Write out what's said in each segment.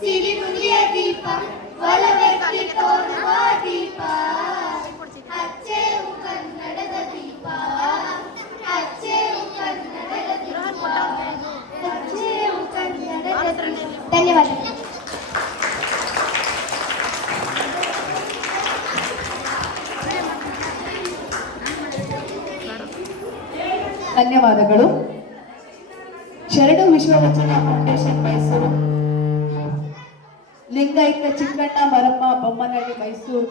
ಸಿರಿನುಡಿಯ ದೀಪ ಒಲವೆತ್ತಿ ತೋರುವ ದೀಪ ಅಚ್ಚೇವು ಕನ್ನಡದ ದೀಪ ಅಚ್ಚೇವು ಕನ್ನಡದ ದೀಪ ಅಚ್ಚೇವು ಕನ್ನಡದ ದೀಪ. ಧನ್ಯವಾದಗಳು. ಧನ್ಯವಾದಗಳು. ಶರಣು ವಿಶ್ವವಚನ ಫೌಂಡೇಶನ್ ಮೈಸೂರು, ಲಿಂಗೈಕ್ಯ ಚಿಕ್ಕಣ್ಣ ಮರಮ್ಮ ಬೊಮ್ಮನಹಳ್ಳಿ ಮೈಸೂರು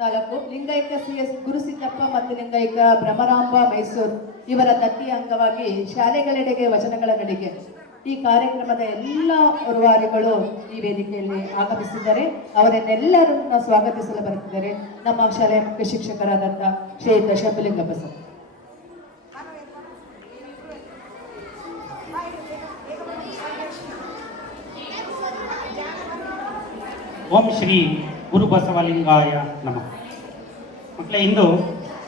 ತಾಲೂಕು, ಲಿಂಗೈಕ್ಯ CS ಗುರುಸಿದ್ದಪ್ಪ ಮತ್ತು ಲಿಂಗೈಕ್ಯ ಭ್ರಮರಾಂಬ ಮೈಸೂರು ಇವರ ದತ್ತಿಯ ಅಂಗವಾಗಿ ಶಾಲೆಗಳೆಡೆಗೆ ವಚನಗಳ ನಡಿಗೆ ಈ ಕಾರ್ಯಕ್ರಮದ ಎಲ್ಲ ಉರುವಾರಿಗಳು ಈ ವೇದಿಕೆಯಲ್ಲಿ ಆಗಮಿಸಿದ್ದಾರೆ. ಅವರನ್ನೆಲ್ಲರನ್ನ ಸ್ವಾಗತಿಸಲು ಬರುತ್ತಿದ್ದಾರೆ ನಮ್ಮ ಶಾಲೆಯ ಮುಖ್ಯ ಶಿಕ್ಷಕರಾದಂಥ ಶ್ರೀಯುತ ಶಂಭುಲಿಂಗಪ್ಪ ಸರ್. ಓಂ ಶ್ರೀ ಗುರು ಬಸವಲಿಂಗಾಯ ನಮಃ. ಮಕ್ಕಳೇ, ಇಂದು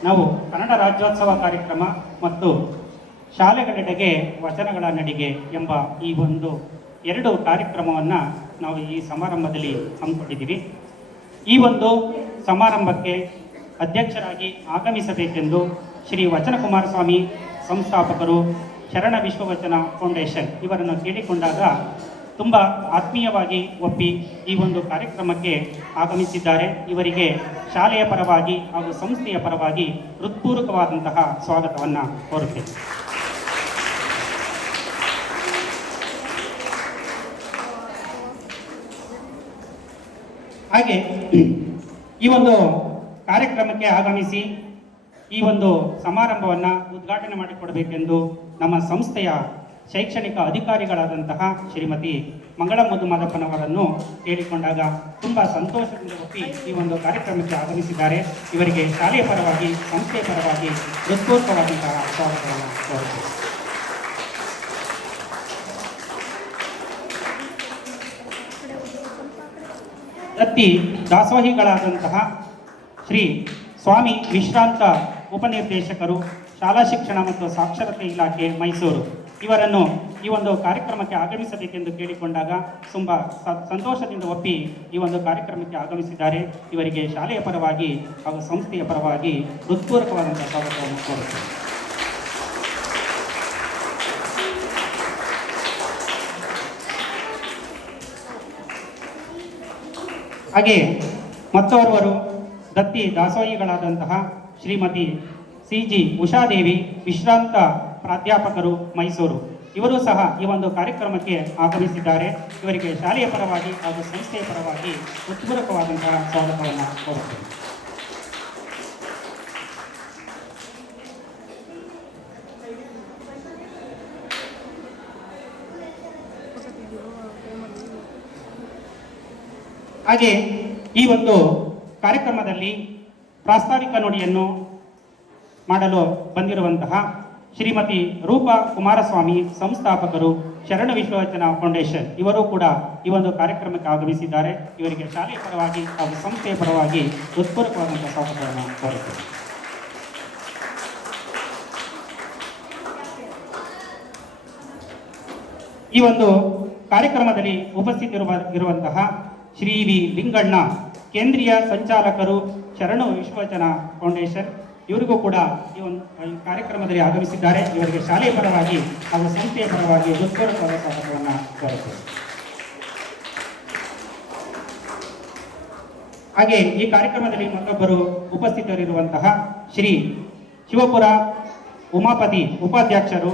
ನಾವು ಕನ್ನಡ ರಾಜ್ಯೋತ್ಸವ ಕಾರ್ಯಕ್ರಮ ಮತ್ತು ಶಾಲೆಗಳೆಡೆಗೆ ವಚನಗಳ ನಡಿಗೆ ಎಂಬ ಈ ಒಂದು ಎರಡು ಕಾರ್ಯಕ್ರಮವನ್ನು ನಾವು ಈ ಸಮಾರಂಭದಲ್ಲಿ ಹಮ್ಮಿಕೊಂಡಿದ್ದೀವಿ. ಈ ಒಂದು ಸಮಾರಂಭಕ್ಕೆ ಅಧ್ಯಕ್ಷರಾಗಿ ಆಗಮಿಸಬೇಕೆಂದು ಶ್ರೀ ವಚನ ಕುಮಾರಸ್ವಾಮಿ ಸಂಸ್ಥಾಪಕರು ಶರಣ ವಿಶ್ವವಚನ ಫೌಂಡೇಶನ್ ಇವರನ್ನು ಕೇಳಿಕೊಂಡಾಗ ತುಂಬ ಆತ್ಮೀಯವಾಗಿ ಒಪ್ಪಿ ಈ ಒಂದು ಕಾರ್ಯಕ್ರಮಕ್ಕೆ ಆಗಮಿಸಿದ್ದಾರೆ. ಇವರಿಗೆ ಶಾಲೆಯ ಪರವಾಗಿ ಹಾಗೂ ಸಂಸ್ಥೆಯ ಪರವಾಗಿ ಹೃತ್ಪೂರ್ವಕವಾದಂತಹ ಸ್ವಾಗತವನ್ನು ಕೋರುತ್ತೇನೆ. ಹಾಗೆ ಈ ಒಂದು ಕಾರ್ಯಕ್ರಮಕ್ಕೆ ಆಗಮಿಸಿ ಈ ಒಂದು ಸಮಾರಂಭವನ್ನು ಉದ್ಘಾಟನೆ ಮಾಡಿಕೊಡಬೇಕೆಂದು ನಮ್ಮ ಸಂಸ್ಥೆಯ ಶೈಕ್ಷಣಿಕ ಅಧಿಕಾರಿಗಳಾದಂತಹ ಶ್ರೀಮತಿ ಮಂಗಳ ಮಧುಮಾದಪ್ಪನವರನ್ನು ಕೇಳಿಕೊಂಡಾಗ ತುಂಬ ಸಂತೋಷದಿಂದ ಒಪ್ಪಿ ಈ ಒಂದು ಕಾರ್ಯಕ್ರಮಕ್ಕೆ ಆಗಮಿಸಿದ್ದಾರೆ. ಇವರಿಗೆ ಶಾಲೆಯ ಪರವಾಗಿ ಸಂಸ್ಥೆಯ ಪರವಾಗಿ ಹೃತ್ಪೂರ್ವಕವಾದಂತಹ ಸ್ವಾಗತವನ್ನು ಕೋರುತ್ತೇವೆ. ದತ್ತಿ ದಾಸೋಹಿಗಳಾದಂತಹ ಶ್ರೀ ಸ್ವಾಮಿ ವಿಶ್ರಾಂತ ಉಪನಿರ್ದೇಶಕರು, ಶಾಲಾ ಶಿಕ್ಷಣ ಮತ್ತು ಸಾಕ್ಷರತೆ ಇಲಾಖೆ ಮೈಸೂರು ಇವರನ್ನು ಈ ಒಂದು ಕಾರ್ಯಕ್ರಮಕ್ಕೆ ಆಗಮಿಸಬೇಕೆಂದು ಕೇಳಿಕೊಂಡಾಗ ತುಂಬ ಸಂತೋಷದಿಂದ ಒಪ್ಪಿ ಈ ಒಂದು ಕಾರ್ಯಕ್ರಮಕ್ಕೆ ಆಗಮಿಸಿದ್ದಾರೆ. ಇವರಿಗೆ ಶಾಲೆಯ ಪರವಾಗಿ ಹಾಗೂ ಸಂಸ್ಥೆಯ ಪರವಾಗಿ ಹೃತ್ಪೂರ್ವಕವಾದಂಥ ಸ್ವಾಗತವನ್ನು ಕೋರುತ್ತೇವೆ. ಹಾಗೆ ಮತ್ತೋರ್ವರು ದತ್ತಿ ದಾಸೋಹಿಗಳಾದಂತಹ ಶ್ರೀಮತಿ CG ಉಷಾದೇವಿ, ವಿಶ್ರಾಂತ ಪ್ರಾಧ್ಯಾಪಕರು ಮೈಸೂರು, ಇವರು ಸಹ ಈ ಒಂದು ಕಾರ್ಯಕ್ರಮಕ್ಕೆ ಆಗಮಿಸಿದ್ದಾರೆ. ಇವರಿಗೆ ಶಾಲೆಯ ಪರವಾಗಿ ಹಾಗೂ ಸಂಸ್ಥೆಯ ಪರವಾಗಿ ಹೃತ್ಪೂರ್ವಕವಾದಂತಹ ಸ್ವಾಗತವನ್ನು ಕೋರುತ್ತೇನೆ. ಹಾಗೆ ಈ ಒಂದು ಕಾರ್ಯಕ್ರಮದಲ್ಲಿ ಪ್ರಾಸ್ತಾವಿಕ ನುಡಿಯನ್ನು ಮಾಡಲು ಬಂದಿರುವಂತಹ ಶ್ರೀಮತಿ ರೂಪಾ ಕುಮಾರಸ್ವಾಮಿ ಸಂಸ್ಥಾಪಕರು ಶರಣ ವಿಶ್ವವಚನ ಫೌಂಡೇಶನ್ ಇವರು ಕೂಡ ಈ ಒಂದು ಕಾರ್ಯಕ್ರಮಕ್ಕೆ ಆಗಮಿಸಿದ್ದಾರೆ. ಇವರಿಗೆ ಶಾಲೆಯ ಪರವಾಗಿ ಹಾಗೂ ಸಂಸ್ಥೆಯ ಪರವಾಗಿ ಹೃತ್ಪೂರ್ವಕವಾದಂಥ ಸ್ವಾಗತವನ್ನು ಕೋರುತ್ತೇವೆ. ಈ ಒಂದು ಕಾರ್ಯಕ್ರಮದಲ್ಲಿ ಉಪಸ್ಥಿತರಿರುವಂತಹ ಶ್ರೀ ವಿ ಲಿಂಗಣ್ಣ, ಕೇಂದ್ರೀಯ ಸಂಚಾಲಕರು ಶರಣು ವಿಶ್ವವಚನ ಫೌಂಡೇಶನ್, ಇವರಿಗೂ ಕೂಡ ಈ ಒಂದು ಕಾರ್ಯಕ್ರಮದಲ್ಲಿ ಆಗಮಿಸಿದ್ದಾರೆ. ಇವರಿಗೆ ಶಾಲೆಯ ಪರವಾಗಿ ಹಾಗೂ ಸಂಸ್ಥೆಯ ಪರವಾಗಿ ಹೃತ್ಪೂರ್ವಕವಾದ ಸ್ವಾಗತವನ್ನು ಕೋರುತ್ತೇವೆ. ಹಾಗೆ ಈ ಕಾರ್ಯಕ್ರಮದಲ್ಲಿ ಮತ್ತೊಬ್ಬರು ಉಪಸ್ಥಿತರಿರುವಂತಹ ಶ್ರೀ ಶಿವಪುರ ಉಮಾಪತಿ, ಉಪಾಧ್ಯಕ್ಷರು,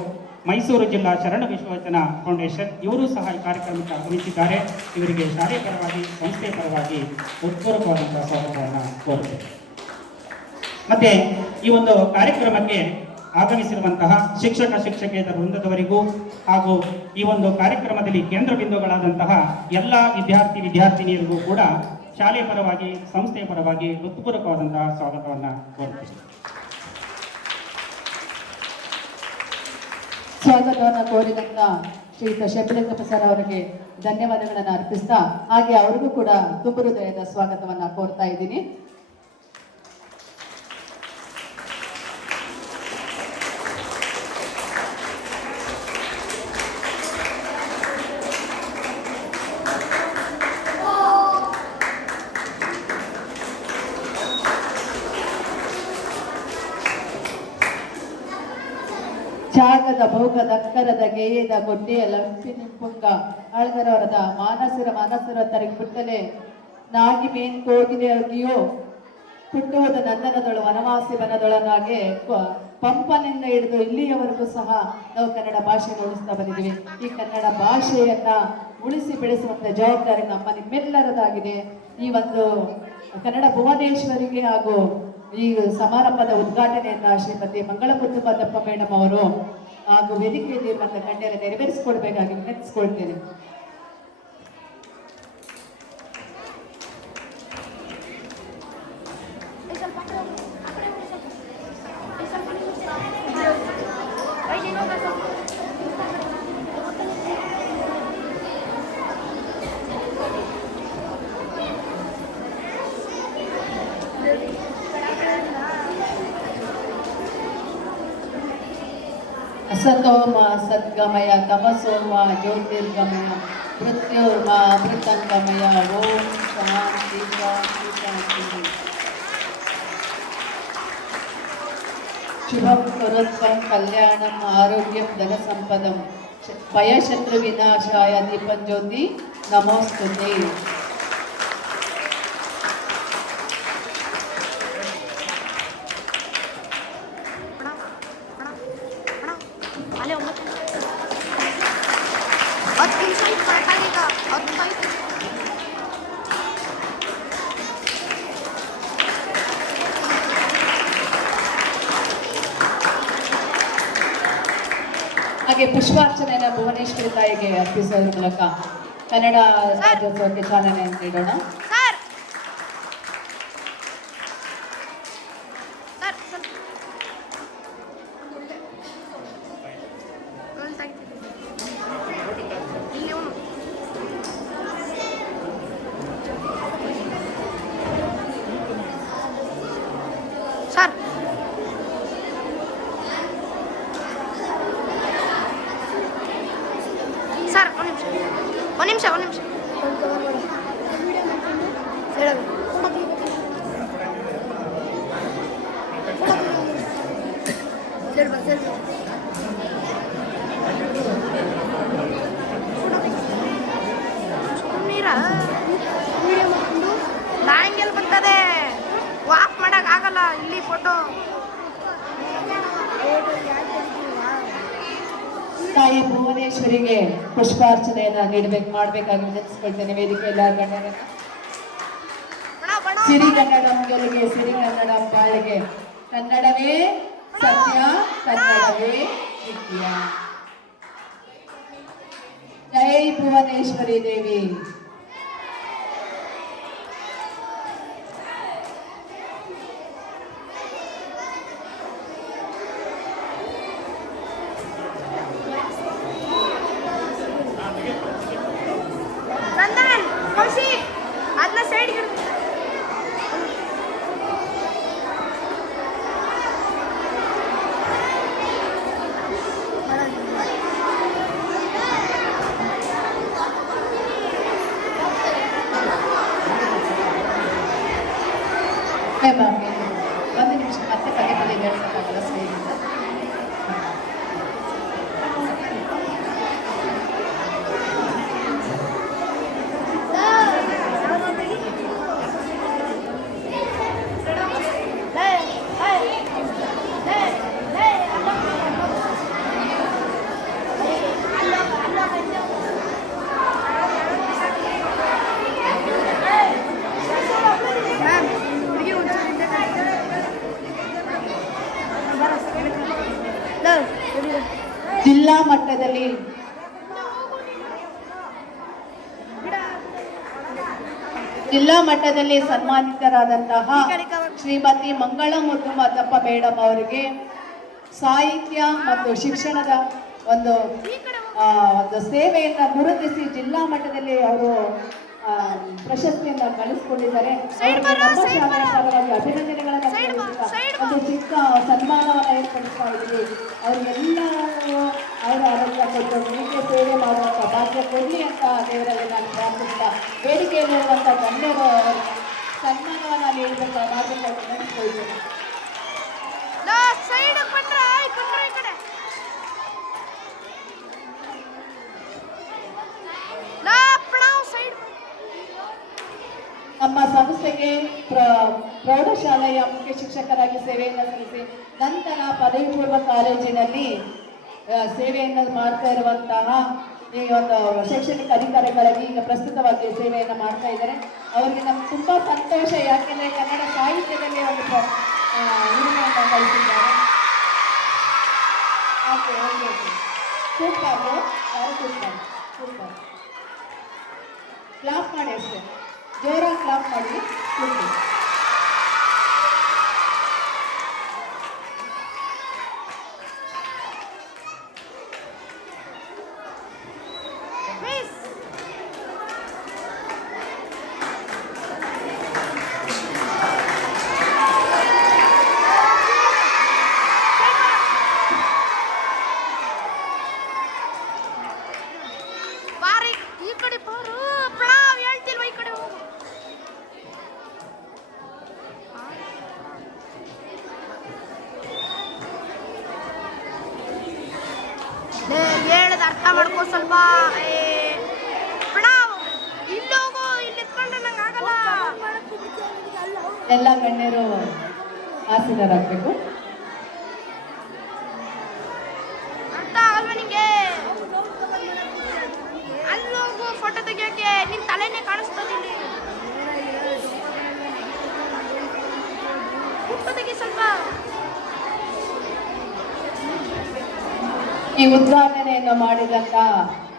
ಮೈಸೂರು ಜಿಲ್ಲಾ ಶರಣ ವಿಶ್ವವಚನ ಫೌಂಡೇಶನ್, ಇವರು ಸಹ ಈ ಕಾರ್ಯಕ್ರಮಕ್ಕೆ ಆಗಮಿಸಿದ್ದಾರೆ. ಇವರಿಗೆ ಶಾಲೆಯ ಪರವಾಗಿ ಸಂಸ್ಥೆಯ ಪರವಾಗಿ ಹೃತ್ಪೂರ್ವಕವಾದಂತಹ ಸ್ವಾಗತವನ್ನು ಕೋರುತ್ತೇವೆ. ಮತ್ತೆ ಈ ಒಂದು ಕಾರ್ಯಕ್ರಮಕ್ಕೆ ಆಗಮಿಸಿರುವಂತಹ ಶಿಕ್ಷಕಿಯರ ವೃಂದದವರಿಗೂ ಹಾಗೂ ಈ ಒಂದು ಕಾರ್ಯಕ್ರಮದಲ್ಲಿ ಕೇಂದ್ರ ಬಿಂದುಗಳಾದಂತಹ ಎಲ್ಲ ವಿದ್ಯಾರ್ಥಿನಿಯರಿಗೂ ಕೂಡ ಶಾಲೆಯ ಪರವಾಗಿ ಸಂಸ್ಥೆಯ ಪರವಾಗಿ ಹೃತ್ಪೂರ್ವಕವಾದಂತಹ ಸ್ವಾಗತವನ್ನು ಕೋರುತ್ತೇವೆ. ಸ್ವಾಗತವನ್ನು ಕೋರಿದಂತ ಶ್ರೀಯುತ ಶಂಭುಲಿಂಗಪ್ಪ ಸರ್ ಅವರಿಗೆ ಧನ್ಯವಾದಗಳನ್ನು ಅರ್ಪಿಸ್ತಾ ಹಾಗೆ ಅವರಿಗೂ ಕೂಡ ತುಂಬ ಹೃದಯದ ಸ್ವಾಗತವನ್ನು ಕೋರ್ತಾ ಇದ್ದೀನಿ. ತ್ಯಾಗದ ಭೋಗದ ಅಕ್ಕರದ ಗೇಯದ ಗೊಡ್ಡೆಯ ಲಂಪಿನಿಂಪುಂಗ ಆಳ್ಗರವರದ ಮಾನಸರ ತರಗಿ ಪುಟ್ಟಲೆ ನಾಗಿ ಮೇನ್ ಕೋಗಿಲೆಯೋ ಹುಟ್ಟುವುದು ನಂದನದೊಳು ವನವಾಸಿ ವನದೊಳನಾಗೆ ಪಂಪನಿಂದ ಹಿಡಿದು ಇಲ್ಲಿಯವರೆಗೂ ಸಹ ನಾವು ಕನ್ನಡ ಭಾಷೆಯನ್ನು ಉಳಿಸ್ತಾ ಬಂದಿದ್ದೀವಿ. ಈ ಕನ್ನಡ ಭಾಷೆಯನ್ನ ಉಳಿಸಿ ಬೆಳೆಸುವಂತ ಜವಾಬ್ದಾರಿ ನಮ್ಮ ನಿಮ್ಮೆಲ್ಲರದಾಗಿದೆ. ಈ ಒಂದು ಕನ್ನಡ ಭುವನೇಶ್ವರಿಗೆ ಹಾಗೂ ಈ ಸಮಾರಂಭದ ಉದ್ಘಾಟನೆಯನ್ನ ಶ್ರೀಮತಿ ಮಂಗಳಮುದ್ದು ಮಾದಪ್ಪ ಮೇಡಮ್ ಅವರು ಹಾಗೂ ವೇದಿಕೆಯಲ್ಲಿ ಇರುವಂತಹ ಗಣ್ಯರ ನೆರವೇರಿಸಿಕೊಡ್ಬೇಕಾಗಿ ವಿನಂತಿಸಿಕೊಳ್ತೇನೆ. असतोम सद्गमय तमसोम ज्योतिर्गमय मृत्योर्म अमृतंगमय ओम शांति शांति शांति. शुभं करोत्वं कल्याणं आरोग्यं धनसंपदं भयशत्रु विनाशाय दीपं ज्योति नमोस्तुते. ಹಾಗೆ ಪುಷ್ಪಾರ್ಚನೆಯ ಭುವನೇಶ್ವರಿ ತಾಯಿಗೆ ಅರ್ಪಿಸೋದ್ರ ಮೂಲಕ ಕನ್ನಡ ರಾಜ್ಯೋತ್ಸವಕ್ಕೆ ಚಾಲನೆ ನೀಡೋಣ. ಒಂದು ನಿಮಿಷ ಬ್ಯಾಂಗೆಲ್ ಬರ್ತದೆ, ವಾಕ್ ಮಾಡಕ್ ಆಗಲ್ಲ ಇಲ್ಲಿ ಫೋಟೋ. ತಾಯಿ ಭುವನೇಶ್ವರಿಗೆ ಪುಷ್ಪಾರ್ಚನೆಯನ್ನ ಮಾಡಬೇಕಾಗಿ ವಿನಂತಿಸಿಕೊಳ್ತೇನೆ. ವೇದಿಕೆಯಲ್ಲಿ ಗಣ್ಯರನ್ನ ಸಿರಿಗನ್ನಡಂ ಗೆಲುಗೆ ಸಿರಿಗನ್ನಡಂ ಬಾಳಿಗೆ, ಕನ್ನಡವೇ ಸತ್ಯ ಕನ್ನಡವೇ ನಿತ್ಯ. ಜೈ ಭುವನೇಶ್ವರಿ ದೇವಿ. ಅದನ್ನ ಸೈಡ್ ಒಂದು ನಿಮಿಷ ಮತ್ತೆ ಪದೇ ಪದೇ ಹೇಳ್ಸಕ್ಕಾಗಲ್ಲ ಸ್ಟೇಜಿಂದ. ಜಿಲ್ಲಾ ಮಟ್ಟದಲ್ಲಿ ಸನ್ಮಾನಿತರಾದಂತಹ ಶ್ರೀಮತಿ ಮಂಗಳಮುದ್ದು ಮಾದಪ್ಪ ಮೇಡಮ್ ಅವರಿಗೆ ಸಾಹಿತ್ಯ ಮತ್ತು ಶಿಕ್ಷಣದ ಒಂದು ಸೇವೆಯನ್ನ ಗುರುತಿಸಿ ಜಿಲ್ಲಾ ಮಟ್ಟದಲ್ಲಿ ಅವರು ಪ್ರಶಸ್ತಿಯನ್ನ ಗಳಿಸಿಕೊಂಡಿದ್ದಾರೆ. ಅಭಿನಂದನೆಗಳನ್ನು ಒಂದು ಚಿಕ್ಕ ಸನ್ಮಾನವನ್ನು ಏರ್ಪಡಿಸ್ತಾ ಇದ್ದೀವಿ. ಅವರಿಗೆಲ್ಲರೂ ಅವರ ಆರೋಗ್ಯ ಕೊಟ್ಟು ಹೀಗೆ ಸೇವೆ ಮಾಡುವಂಥ ಭಾಗ್ಯ ಕೊಡಲಿ ಅಂತ ದೇವರಲ್ಲಿ ನಾನು ಪ್ರಾರ್ಥಿಸ್ತಾ ವೇದಿಕೆಯಲ್ಲಿರುವಂಥ ಗಣ್ಯರು ಸನ್ಮಾನವನ್ನು ನೀಡಬೇಕು ಮಾಡಬೇಕು ನೆನೆಸ್ಕೊಳ್ತೇನೆ. ನಮ್ಮ ಸಂಸ್ಥೆಗೆ ಪ್ರೌಢಶಾಲೆಯ ಮುಖ್ಯ ಶಿಕ್ಷಕರಾಗಿ ಸೇವೆಯನ್ನು ಸಲ್ಲಿಸಿ ನಂತರ ಪದವಿ ಪೂರ್ವ ಕಾಲೇಜಿನಲ್ಲಿ ಸೇವೆಯನ್ನು ಮಾಡ್ತಾ ಇರುವಂತಹ ಈ ಒಂದು ಶೈಕ್ಷಣಿಕ ಅಧಿಕಾರಿಗಳಾಗಿ ಈಗ ಪ್ರಸ್ತುತವಾಗಿ ಸೇವೆಯನ್ನು ಮಾಡ್ತಾ ಇದ್ದಾರೆ. ಅವರಿಗೆ ನಮ್ಗೆ ತುಂಬ ಸಂತೋಷ, ಯಾಕೆಂದರೆ ಕನ್ನಡ ಸಾಹಿತ್ಯದಲ್ಲಿ ಒಂದು ಹಿರಿಮೆಯನ್ನು ಕಲಿಸಿದ್ದಾರೆ. ಓಕೆ ಓಕೆ ಓಕೆ ಸೂಪರ್, ಯಾರು ಸೂಪರ್ ಸೂಪರ್. ಕ್ಲಾಪ್ ಮಾಡಿ ಅಷ್ಟೇ, ಜೋರಾಗಿ ಕ್ಲಾಪ್ ಮಾಡಿ. ಸೂಪರ್. ಬಾರಿ ಈ ಕಡೆ ಬಾರು ಪ್ಲಾವ್ ಹೇಳ್ತಿಲ್ವ, ಈ ಕಡೆ ಹೋಗು. ಹೇಳದ ಅರ್ಥ ಮಾಡ್ಕೋ ಸ್ವಲ್ಪ. ಪ್ಲಾವ್ ಇಲ್ಲಿ ಹೋಗು, ಇಲ್ಲಿ ಇಟ್ಕೊಂಡ್ರೆ ನಂಗೆ ಆಗಲ್ಲ. ಎಲ್ಲ ಗಣ್ಯರು ಆಸೀನರಾಗಬೇಕು. ಅರ್ಥ ಆಗಲ್ವ ನಿಂಗೆ? ಅಲ್ಲಿ ಹೋಗು ಫೋಟೋ ತೆಗಿಯೋಕೆ, ನಿನ್ ತಲೆನೇ ಕಾಣಿಸ್ತದೆ ಇಲ್ಲಿ. ಫೋಟೋ ತೆಗಿ ಸ್ವಲ್ಪ. ಈ ಉದ್ಘಾಟನೆಯನ್ನು ಮಾಡಿದಂತ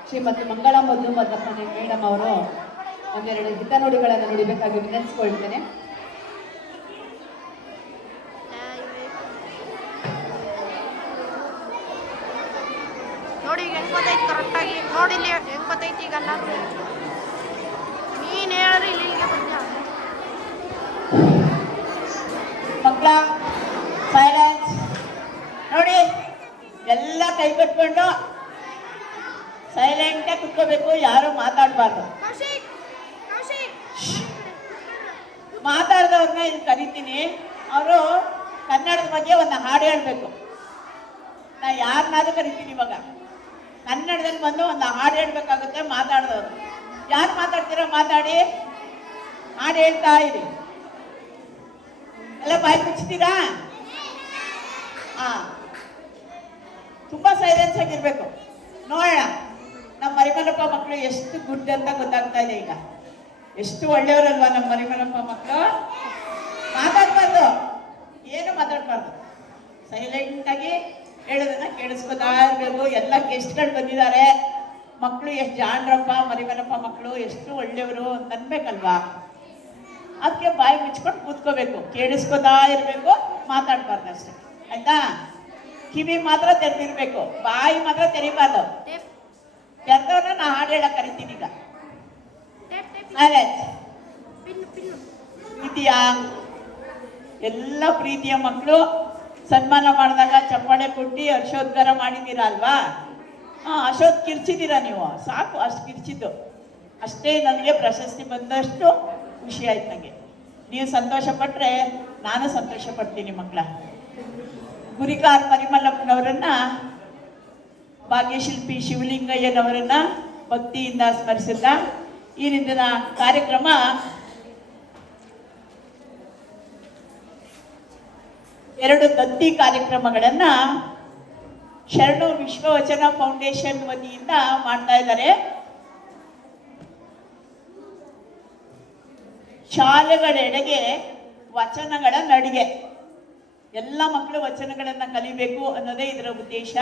ಶ್ರೀಮತಿ ಮಂಗಳಾ ಮದ್ದು ಮದ್ದಪ್ಪನೆ ಮೇಡಮ್ ಅವರು ಒಂದೆರಡು ಹಿತನುಡಿಗಳನ್ನು ನುಡಿಬೇಕಾಗಿ ವಿನಂತಿಸಿಕೊಳ್ತೇನೆ. ನೋಡಿ ಈಗ ಹೆಂಗ್ ಗೊತ್ತೈತಿ ಕರೆಕ್ಟಾಗಿ. ನೋಡಿ ಇಲ್ಲಿ ಹೆಂಗ್ ಗೊತ್ತೈತಿ ಈಗ ಎಲ್ಲರೂ. ನೀನ್ ಹೇಳ್ರಿ ಇಲ್ಲಿ ಇಲ್ಲಿಗೆ ಬಂದ್ಯಾ? ಮಕ್ಕಳ ಸೈಲೆನ್ಸ್. ನೋಡಿ ಎಲ್ಲ ಕೈ ಕಟ್ಕೊಂಡು ಸೈಲೆಂಟಾಗಿ ಕುತ್ಕೋಬೇಕು, ಯಾರು ಮಾತಾಡಬಾರ್ದು. ಕೌಶಿಕ್ ಕೌಶಿಕ್ ಮಾತಾಡ್ದವ್ರನ್ನ ಇಲ್ಲಿ ಕರಿತೀನಿ. ಅವರು ಕನ್ನಡದ ಬಗ್ಗೆ ಒಂದು ಹಾಡು ಹೇಳಬೇಕು. ನಾ ಯಾರನ್ನಾದ್ರೂ ಕರಿತೀನಿ ಇವಾಗ. ಕನ್ನಡದಲ್ಲಿ ಬಂದು ಒಂದು ಹಾಡು ಹೇಳ್ಬೇಕಾಗುತ್ತೆ. ಮಾತಾಡ್ದವ್ರು ಯಾರು ಮಾತಾಡ್ತೀರೋ ಮಾತಾಡಿ, ಹಾಡು ಹೇಳ್ತಾ ಇರಿ. ಎಲ್ಲ ಬಾಯಿ ಮುಚ್ತೀರಾ? ಹಾಂ, ತುಂಬ ಸೈಲೆನ್ಸ್ ಆಗಿರ್ಬೇಕು. ನೋಡೋಣ ನಮ್ಮ ಮರಿಮಲ್ಲಪ್ಪ ಮಕ್ಕಳು ಎಷ್ಟು ಗುಡ್ ಅಂತ ಗೊತ್ತಾಗ್ತಾ ಇದೆ ಈಗ. ಎಷ್ಟು ಒಳ್ಳೆಯವರಲ್ವಾ ನಮ್ಮ ಮರಿಮಲ್ಲಪ್ಪ ಮಕ್ಕಳು. ಮಾತಾಡ್ಬಾರ್ದು, ಏನು ಮಾತಾಡ್ಬಾರ್ದು, ಸೈಲೆಂಟಾಗಿ ಹೇಳೋದನ್ನ ಕೇಳಿಸ್ಕೊತಾ ಇರಬೇಕು. ಎಲ್ಲ ಗೆಸ್ಟ್ಗಳು ಬಂದಿದ್ದಾರೆ. ಮಕ್ಕಳು ಎಷ್ಟು ಜಾಣ್ರಪ್ಪ ಮರಿಮಲ್ಲಪ್ಪ ಮಕ್ಕಳು, ಎಷ್ಟು ಒಳ್ಳೆಯವರು ಅಂತ ಅನ್ಬೇಕಲ್ವಾ. ಅದಕ್ಕೆ ಬಾಯಿ ಮುಚ್ಕೊಂಡು ಕೂತ್ಕೋಬೇಕು, ಕೇಳಿಸ್ಕೊತಾ ಇರಬೇಕು, ಮಾತಾಡ್ಬಾರ್ದು ಅಷ್ಟೇ. ಆಯ್ತಾ? ಕಿವಿ ಮಾತ್ರ ತೆರೆದಿರ್ಬೇಕು, ಬಾಯಿ ಮಾತ್ರ ತೆರಿಬಾರ್ದು. ತೆರೆದವ್ರನ್ನ ನಾ ಹಾಡು ಹೇಳಕ್ ಕರಿತೀನಿ ಈಗ. ಪ್ರೀತಿಯ ಎಲ್ಲ ಪ್ರೀತಿಯ ಮಕ್ಕಳು ಸನ್ಮಾನ ಮಾಡಿದಾಗ ಚಪ್ಪಾಳೆ ಕೊಟ್ಟು ಹರ್ಷೋದ್ಗಾರ ಮಾಡಿದ್ದೀರಾ ಅಲ್ವಾ? ಅಷ್ಟೊತ್ತು ಕಿರ್ಚಿದ್ದೀರಾ ನೀವು, ಸಾಕು. ಅಷ್ಟು ಕಿರ್ಚಿದ್ದು ಅಷ್ಟೇ ನನಗೆ ಪ್ರಶಸ್ತಿ ಬಂದಷ್ಟು ಖುಷಿ ಆಯ್ತು ನನಗೆ. ನೀವು ಸಂತೋಷ ಪಟ್ಟರೆ ನಾನು ಸಂತೋಷ ಪಡ್ತೀನಿ ಮಕ್ಕಳ. ಗುರಿಕಾರ್ ಮರಿಮಲ್ಲಪ್ಪನವರನ್ನ, ಭಾಗ್ಯಶಿಲ್ಪಿ ಶಿವಲಿಂಗಯ್ಯನವರನ್ನ ಭಕ್ತಿಯಿಂದ ಸ್ಮರಿಸಿದ ಈ ನಿಂದಿನ ಕಾರ್ಯಕ್ರಮ ಎರಡು ದತ್ತಿ ಕಾರ್ಯಕ್ರಮಗಳನ್ನ ಶರಣು ವಿಶ್ವವಚನ ಫೌಂಡೇಶನ್ ವತಿಯಿಂದ ಮಾಡ್ತಾ ಇದ್ದಾರೆ. ಶಾಲೆಗಳೆಡೆಗೆ ವಚನಗಳ ನಡಿಗೆ. ಎಲ್ಲ ಮಕ್ಕಳು ವಚನಗಳನ್ನ ಕಲಿಬೇಕು ಅನ್ನೋದೇ ಇದರ ಉದ್ದೇಶ.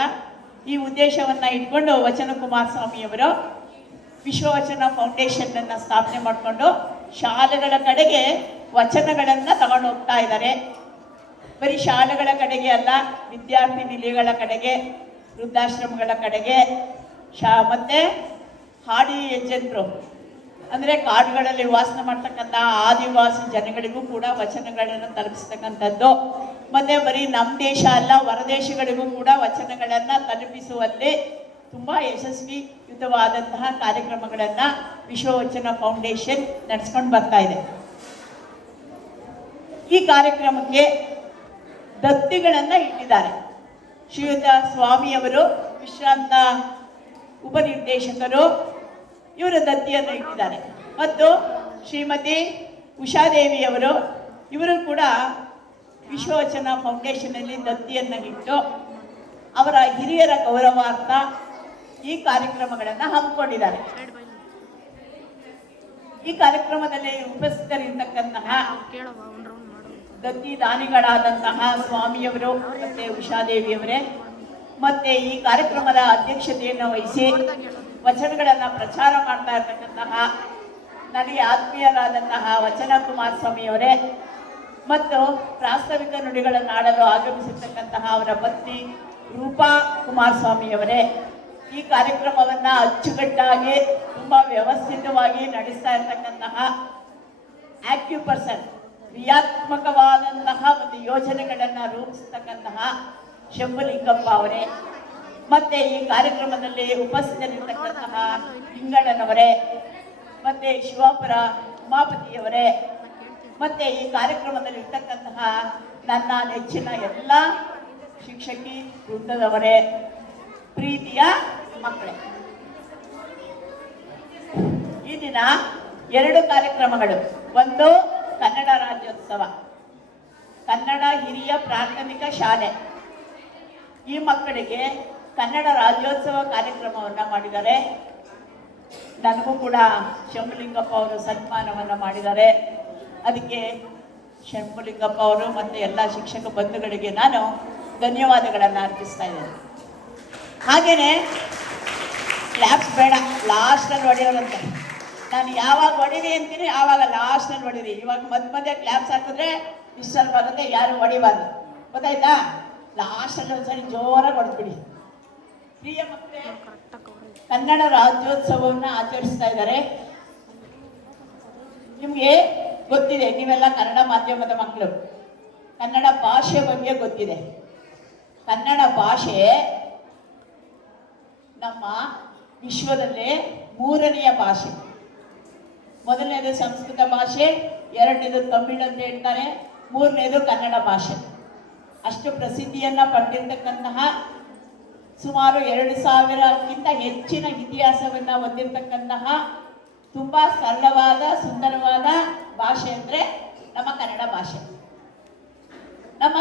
ಈ ಉದ್ದೇಶವನ್ನ ಇಟ್ಕೊಂಡು ವಚನ ಕುಮಾರಸ್ವಾಮಿಯವರು ವಿಶ್ವವಚನ ಫೌಂಡೇಶನ್ ಅನ್ನ ಸ್ಥಾಪನೆ ಮಾಡಿಕೊಂಡು ಶಾಲೆಗಳ ಕಡೆಗೆ ವಚನಗಳನ್ನ ತಗೊಂಡು ಹೋಗ್ತಾ ಇದ್ದಾರೆ. ಬರೀ ಶಾಲೆಗಳ ಕಡೆಗೆ ಅಲ್ಲ, ವಿದ್ಯಾರ್ಥಿ ನಿಲಯಗಳ ಕಡೆಗೆ, ವೃದ್ಧಾಶ್ರಮಗಳ ಕಡೆಗೆ, ಮತ್ತೆ ಹಾಡಿ ಜನರು ಅಂದರೆ ಕಾಡುಗಳಲ್ಲಿ ವಾಸನ ಮಾಡ್ತಕ್ಕಂಥ ಆದಿವಾಸಿ ಜನಗಳಿಗೂ ಕೂಡ ವಚನಗಳನ್ನು ತಲುಪಿಸ್ತಕ್ಕಂಥದ್ದು. ಮತ್ತೆ ಬರೀ ನಮ್ಮ ದೇಶ ಅಲ್ಲ, ಹೊರದೇಶಗಳಿಗೂ ಕೂಡ ವಚನಗಳನ್ನು ತಲುಪಿಸುವಲ್ಲಿ ತುಂಬ ಯಶಸ್ವಿಯುತವಾದಂತಹ ಕಾರ್ಯಕ್ರಮಗಳನ್ನು ವಿಶ್ವವಚನ ಫೌಂಡೇಶನ್ ನಡೆಸ್ಕೊಂಡು ಬರ್ತಾ ಇದೆ. ಈ ಕಾರ್ಯಕ್ರಮಕ್ಕೆ ದತ್ತಿಗಳನ್ನು ಇಟ್ಟಿದ್ದಾರೆ. ಶ್ರೀಯುತ ಸ್ವಾಮಿಯವರು ವಿಶ್ರಾಂತ ಉಪನಿರ್ದೇಶಕರು, ಇವರ ದತ್ತಿಯನ್ನು ಇಟ್ಟಿದ್ದಾರೆ. ಮತ್ತು ಶ್ರೀಮತಿ ಉಷಾದೇವಿಯವರು, ಇವರು ಕೂಡ ವಿಶ್ವವಚನ ಫೌಂಡೇಶನಲ್ಲಿ ದತ್ತಿಯನ್ನು ಇಟ್ಟು ಅವರ ಹಿರಿಯರ ಗೌರವಾರ್ಥ ಈ ಕಾರ್ಯಕ್ರಮಗಳನ್ನು ಹಮ್ಮಿಕೊಂಡಿದ್ದಾರೆ. ಈ ಕಾರ್ಯಕ್ರಮದಲ್ಲಿ ಉಪಸ್ಥಿತರಿರ್ತಕ್ಕಂತಹ ಕೇಳವ ಒಂದು ರೌಂಡ್ ಮಾಡು. ದತ್ತಿ ದಾನಿಗಳಾದಂತಹ ಸ್ವಾಮಿಯವರು ಮತ್ತೆ ಉಷಾದೇವಿಯವರೇ, ಮತ್ತೆ ಈ ಕಾರ್ಯಕ್ರಮದ ಅಧ್ಯಕ್ಷತೆಯನ್ನು ವಹಿಸಿ ವಚನಗಳನ್ನು ಪ್ರಚಾರ ಮಾಡ್ತಾ ಇರ್ತಕ್ಕಂತಹ ನನಗೆ ಆತ್ಮೀಯರಾದಂತಹ ವಚನ ಕುಮಾರಸ್ವಾಮಿಯವರೇ ಮತ್ತು ಪ್ರಾಸ್ತಾವಿಕ ನುಡಿಗಳನ್ನು ಆಡಲು ಆಗಮಿಸಿರ್ತಕ್ಕಂತಹ ಅವರ ಪತ್ನಿ ರೂಪಾ ಕುಮಾರಸ್ವಾಮಿಯವರೇ, ಈ ಕಾರ್ಯಕ್ರಮವನ್ನು ಅಚ್ಚುಕಟ್ಟಾಗಿ ತುಂಬ ವ್ಯವಸ್ಥಿತವಾಗಿ ನಡೆಸ್ತಾ ಇರ್ತಕ್ಕಂತಹ ಆಕ್ಟಿವ್ ಪರ್ಸನ್, ಕ್ರಿಯಾತ್ಮಕವಾದಂತಹ ಒಂದು ಯೋಜನೆಗಳನ್ನು ರೂಪಿಸ್ತಕ್ಕಂತಹ ಶಂಭುಲಿಂಗಪ್ಪ ಅವರೇ, ಮತ್ತೆ ಈ ಕಾರ್ಯಕ್ರಮದಲ್ಲಿ ಉಪಸ್ಥಿತರಿರ್ತಕ್ಕಂತಹ ಲಿಂಗಣ್ಣನವರೇ, ಮತ್ತೆ ಶಿವಾಪುರ ಉಮಾಪತಿಯವರೇ, ಮತ್ತೆ ಈ ಕಾರ್ಯಕ್ರಮದಲ್ಲಿ ಇರ್ತಕ್ಕಂತಹ ನನ್ನ ನೆಚ್ಚಿನ ಎಲ್ಲ ಶಿಕ್ಷಕಿ ವೃಂದದವರೇ, ಪ್ರೀತಿಯ ಮಕ್ಕಳೇ, ಈ ದಿನ 2 ಕಾರ್ಯಕ್ರಮಗಳು. ಒಂದು ಕನ್ನಡ ರಾಜ್ಯೋತ್ಸವ, ಕನ್ನಡ ಹಿರಿಯ ಪ್ರಾಥಮಿಕ ಶಾಲೆ ಈ ಮಕ್ಕಳಿಗೆ ಕನ್ನಡ ರಾಜ್ಯೋತ್ಸವ ಕಾರ್ಯಕ್ರಮವನ್ನು ಮಾಡಿದ್ದಾರೆ. ನನಗೂ ಕೂಡ ಶಂಭುಲಿಂಗಪ್ಪ ಅವರು ಸನ್ಮಾನವನ್ನು ಮಾಡಿದ್ದಾರೆ. ಅದಕ್ಕೆ ಶಂಭುಲಿಂಗಪ್ಪ ಅವರು ಮತ್ತು ಎಲ್ಲ ಶಿಕ್ಷಕ ಬಂಧುಗಳಿಗೆ ನಾನು ಧನ್ಯವಾದಗಳನ್ನು ಅರ್ಪಿಸ್ತಾ ಇದ್ದೇನೆ. ಹಾಗೆಯೇ ಕ್ಲಾಪ್ಸ್ ಬೇಡ, ಲಾಸ್ಟಲ್ಲಿ ಹೊಡೆಯೋರಂತೆ. ನಾನು ಯಾವಾಗ ಹೊಡೀರಿ ಅಂತೀನಿ ಆವಾಗ ಲಾಸ್ಟಲ್ಲಿ ಹೊಡೀರಿ. ಇವಾಗ ಮಧ್ಯೆ ಕ್ಲಾಪ್ಸ್ ಹಾಕಿದ್ರೆ ಡಿಸ್ಟರ್ಬ್ ಆಗುತ್ತೆ, ಯಾರು ಹೊಡಿಬಾರ್ದು, ಗೊತ್ತಾಯ್ತಾ? ಲಾಸ್ಟಲ್ಲಿ ಒಂದ್ಸರಿ ಜೋರಾಗಿ ಹೊಡೆದ್ಬಿಡಿ. ಪ್ರಿಯ ಮಕ್ಕಳೇ, ಕನ್ನಡ ರಾಜ್ಯೋತ್ಸವವನ್ನು ಆಚರಿಸ್ತಾ ಇದ್ದಾರೆ. ನಿಮಗೆ ಗೊತ್ತಿದೆ, ನೀವೆಲ್ಲ ಕನ್ನಡ ಮಾಧ್ಯಮದ ಮಕ್ಕಳು, ಕನ್ನಡ ಭಾಷೆ ಬಗ್ಗೆ ಗೊತ್ತಿದೆ. ಕನ್ನಡ ಭಾಷೆ ನಮ್ಮ ವಿಶ್ವದಲ್ಲೇ 3ನೆಯ ಭಾಷೆ. ಮೊದಲನೇದು ಸಂಸ್ಕೃತ ಭಾಷೆ, 2ನೇದು ತಮಿಳು ಅಂತ ಹೇಳ್ತಾರೆ, 3ನೇದು ಕನ್ನಡ ಭಾಷೆ. ಅಷ್ಟು ಪ್ರಸಿದ್ಧಿಯನ್ನು ಪಡೆದಿರ್ತಕ್ಕಂತಹ, ಸುಮಾರು 2000ಕ್ಕಿಂತ ಹೆಚ್ಚಿನ ಇತಿಹಾಸವನ್ನು ಹೊಂದಿರತಕ್ಕಂತಹ ತುಂಬ ಸರಳವಾದ ಸುಂದರವಾದ ಭಾಷೆ ಅಂದರೆ ನಮ್ಮ ಕನ್ನಡ ಭಾಷೆ. ನಮ್ಮ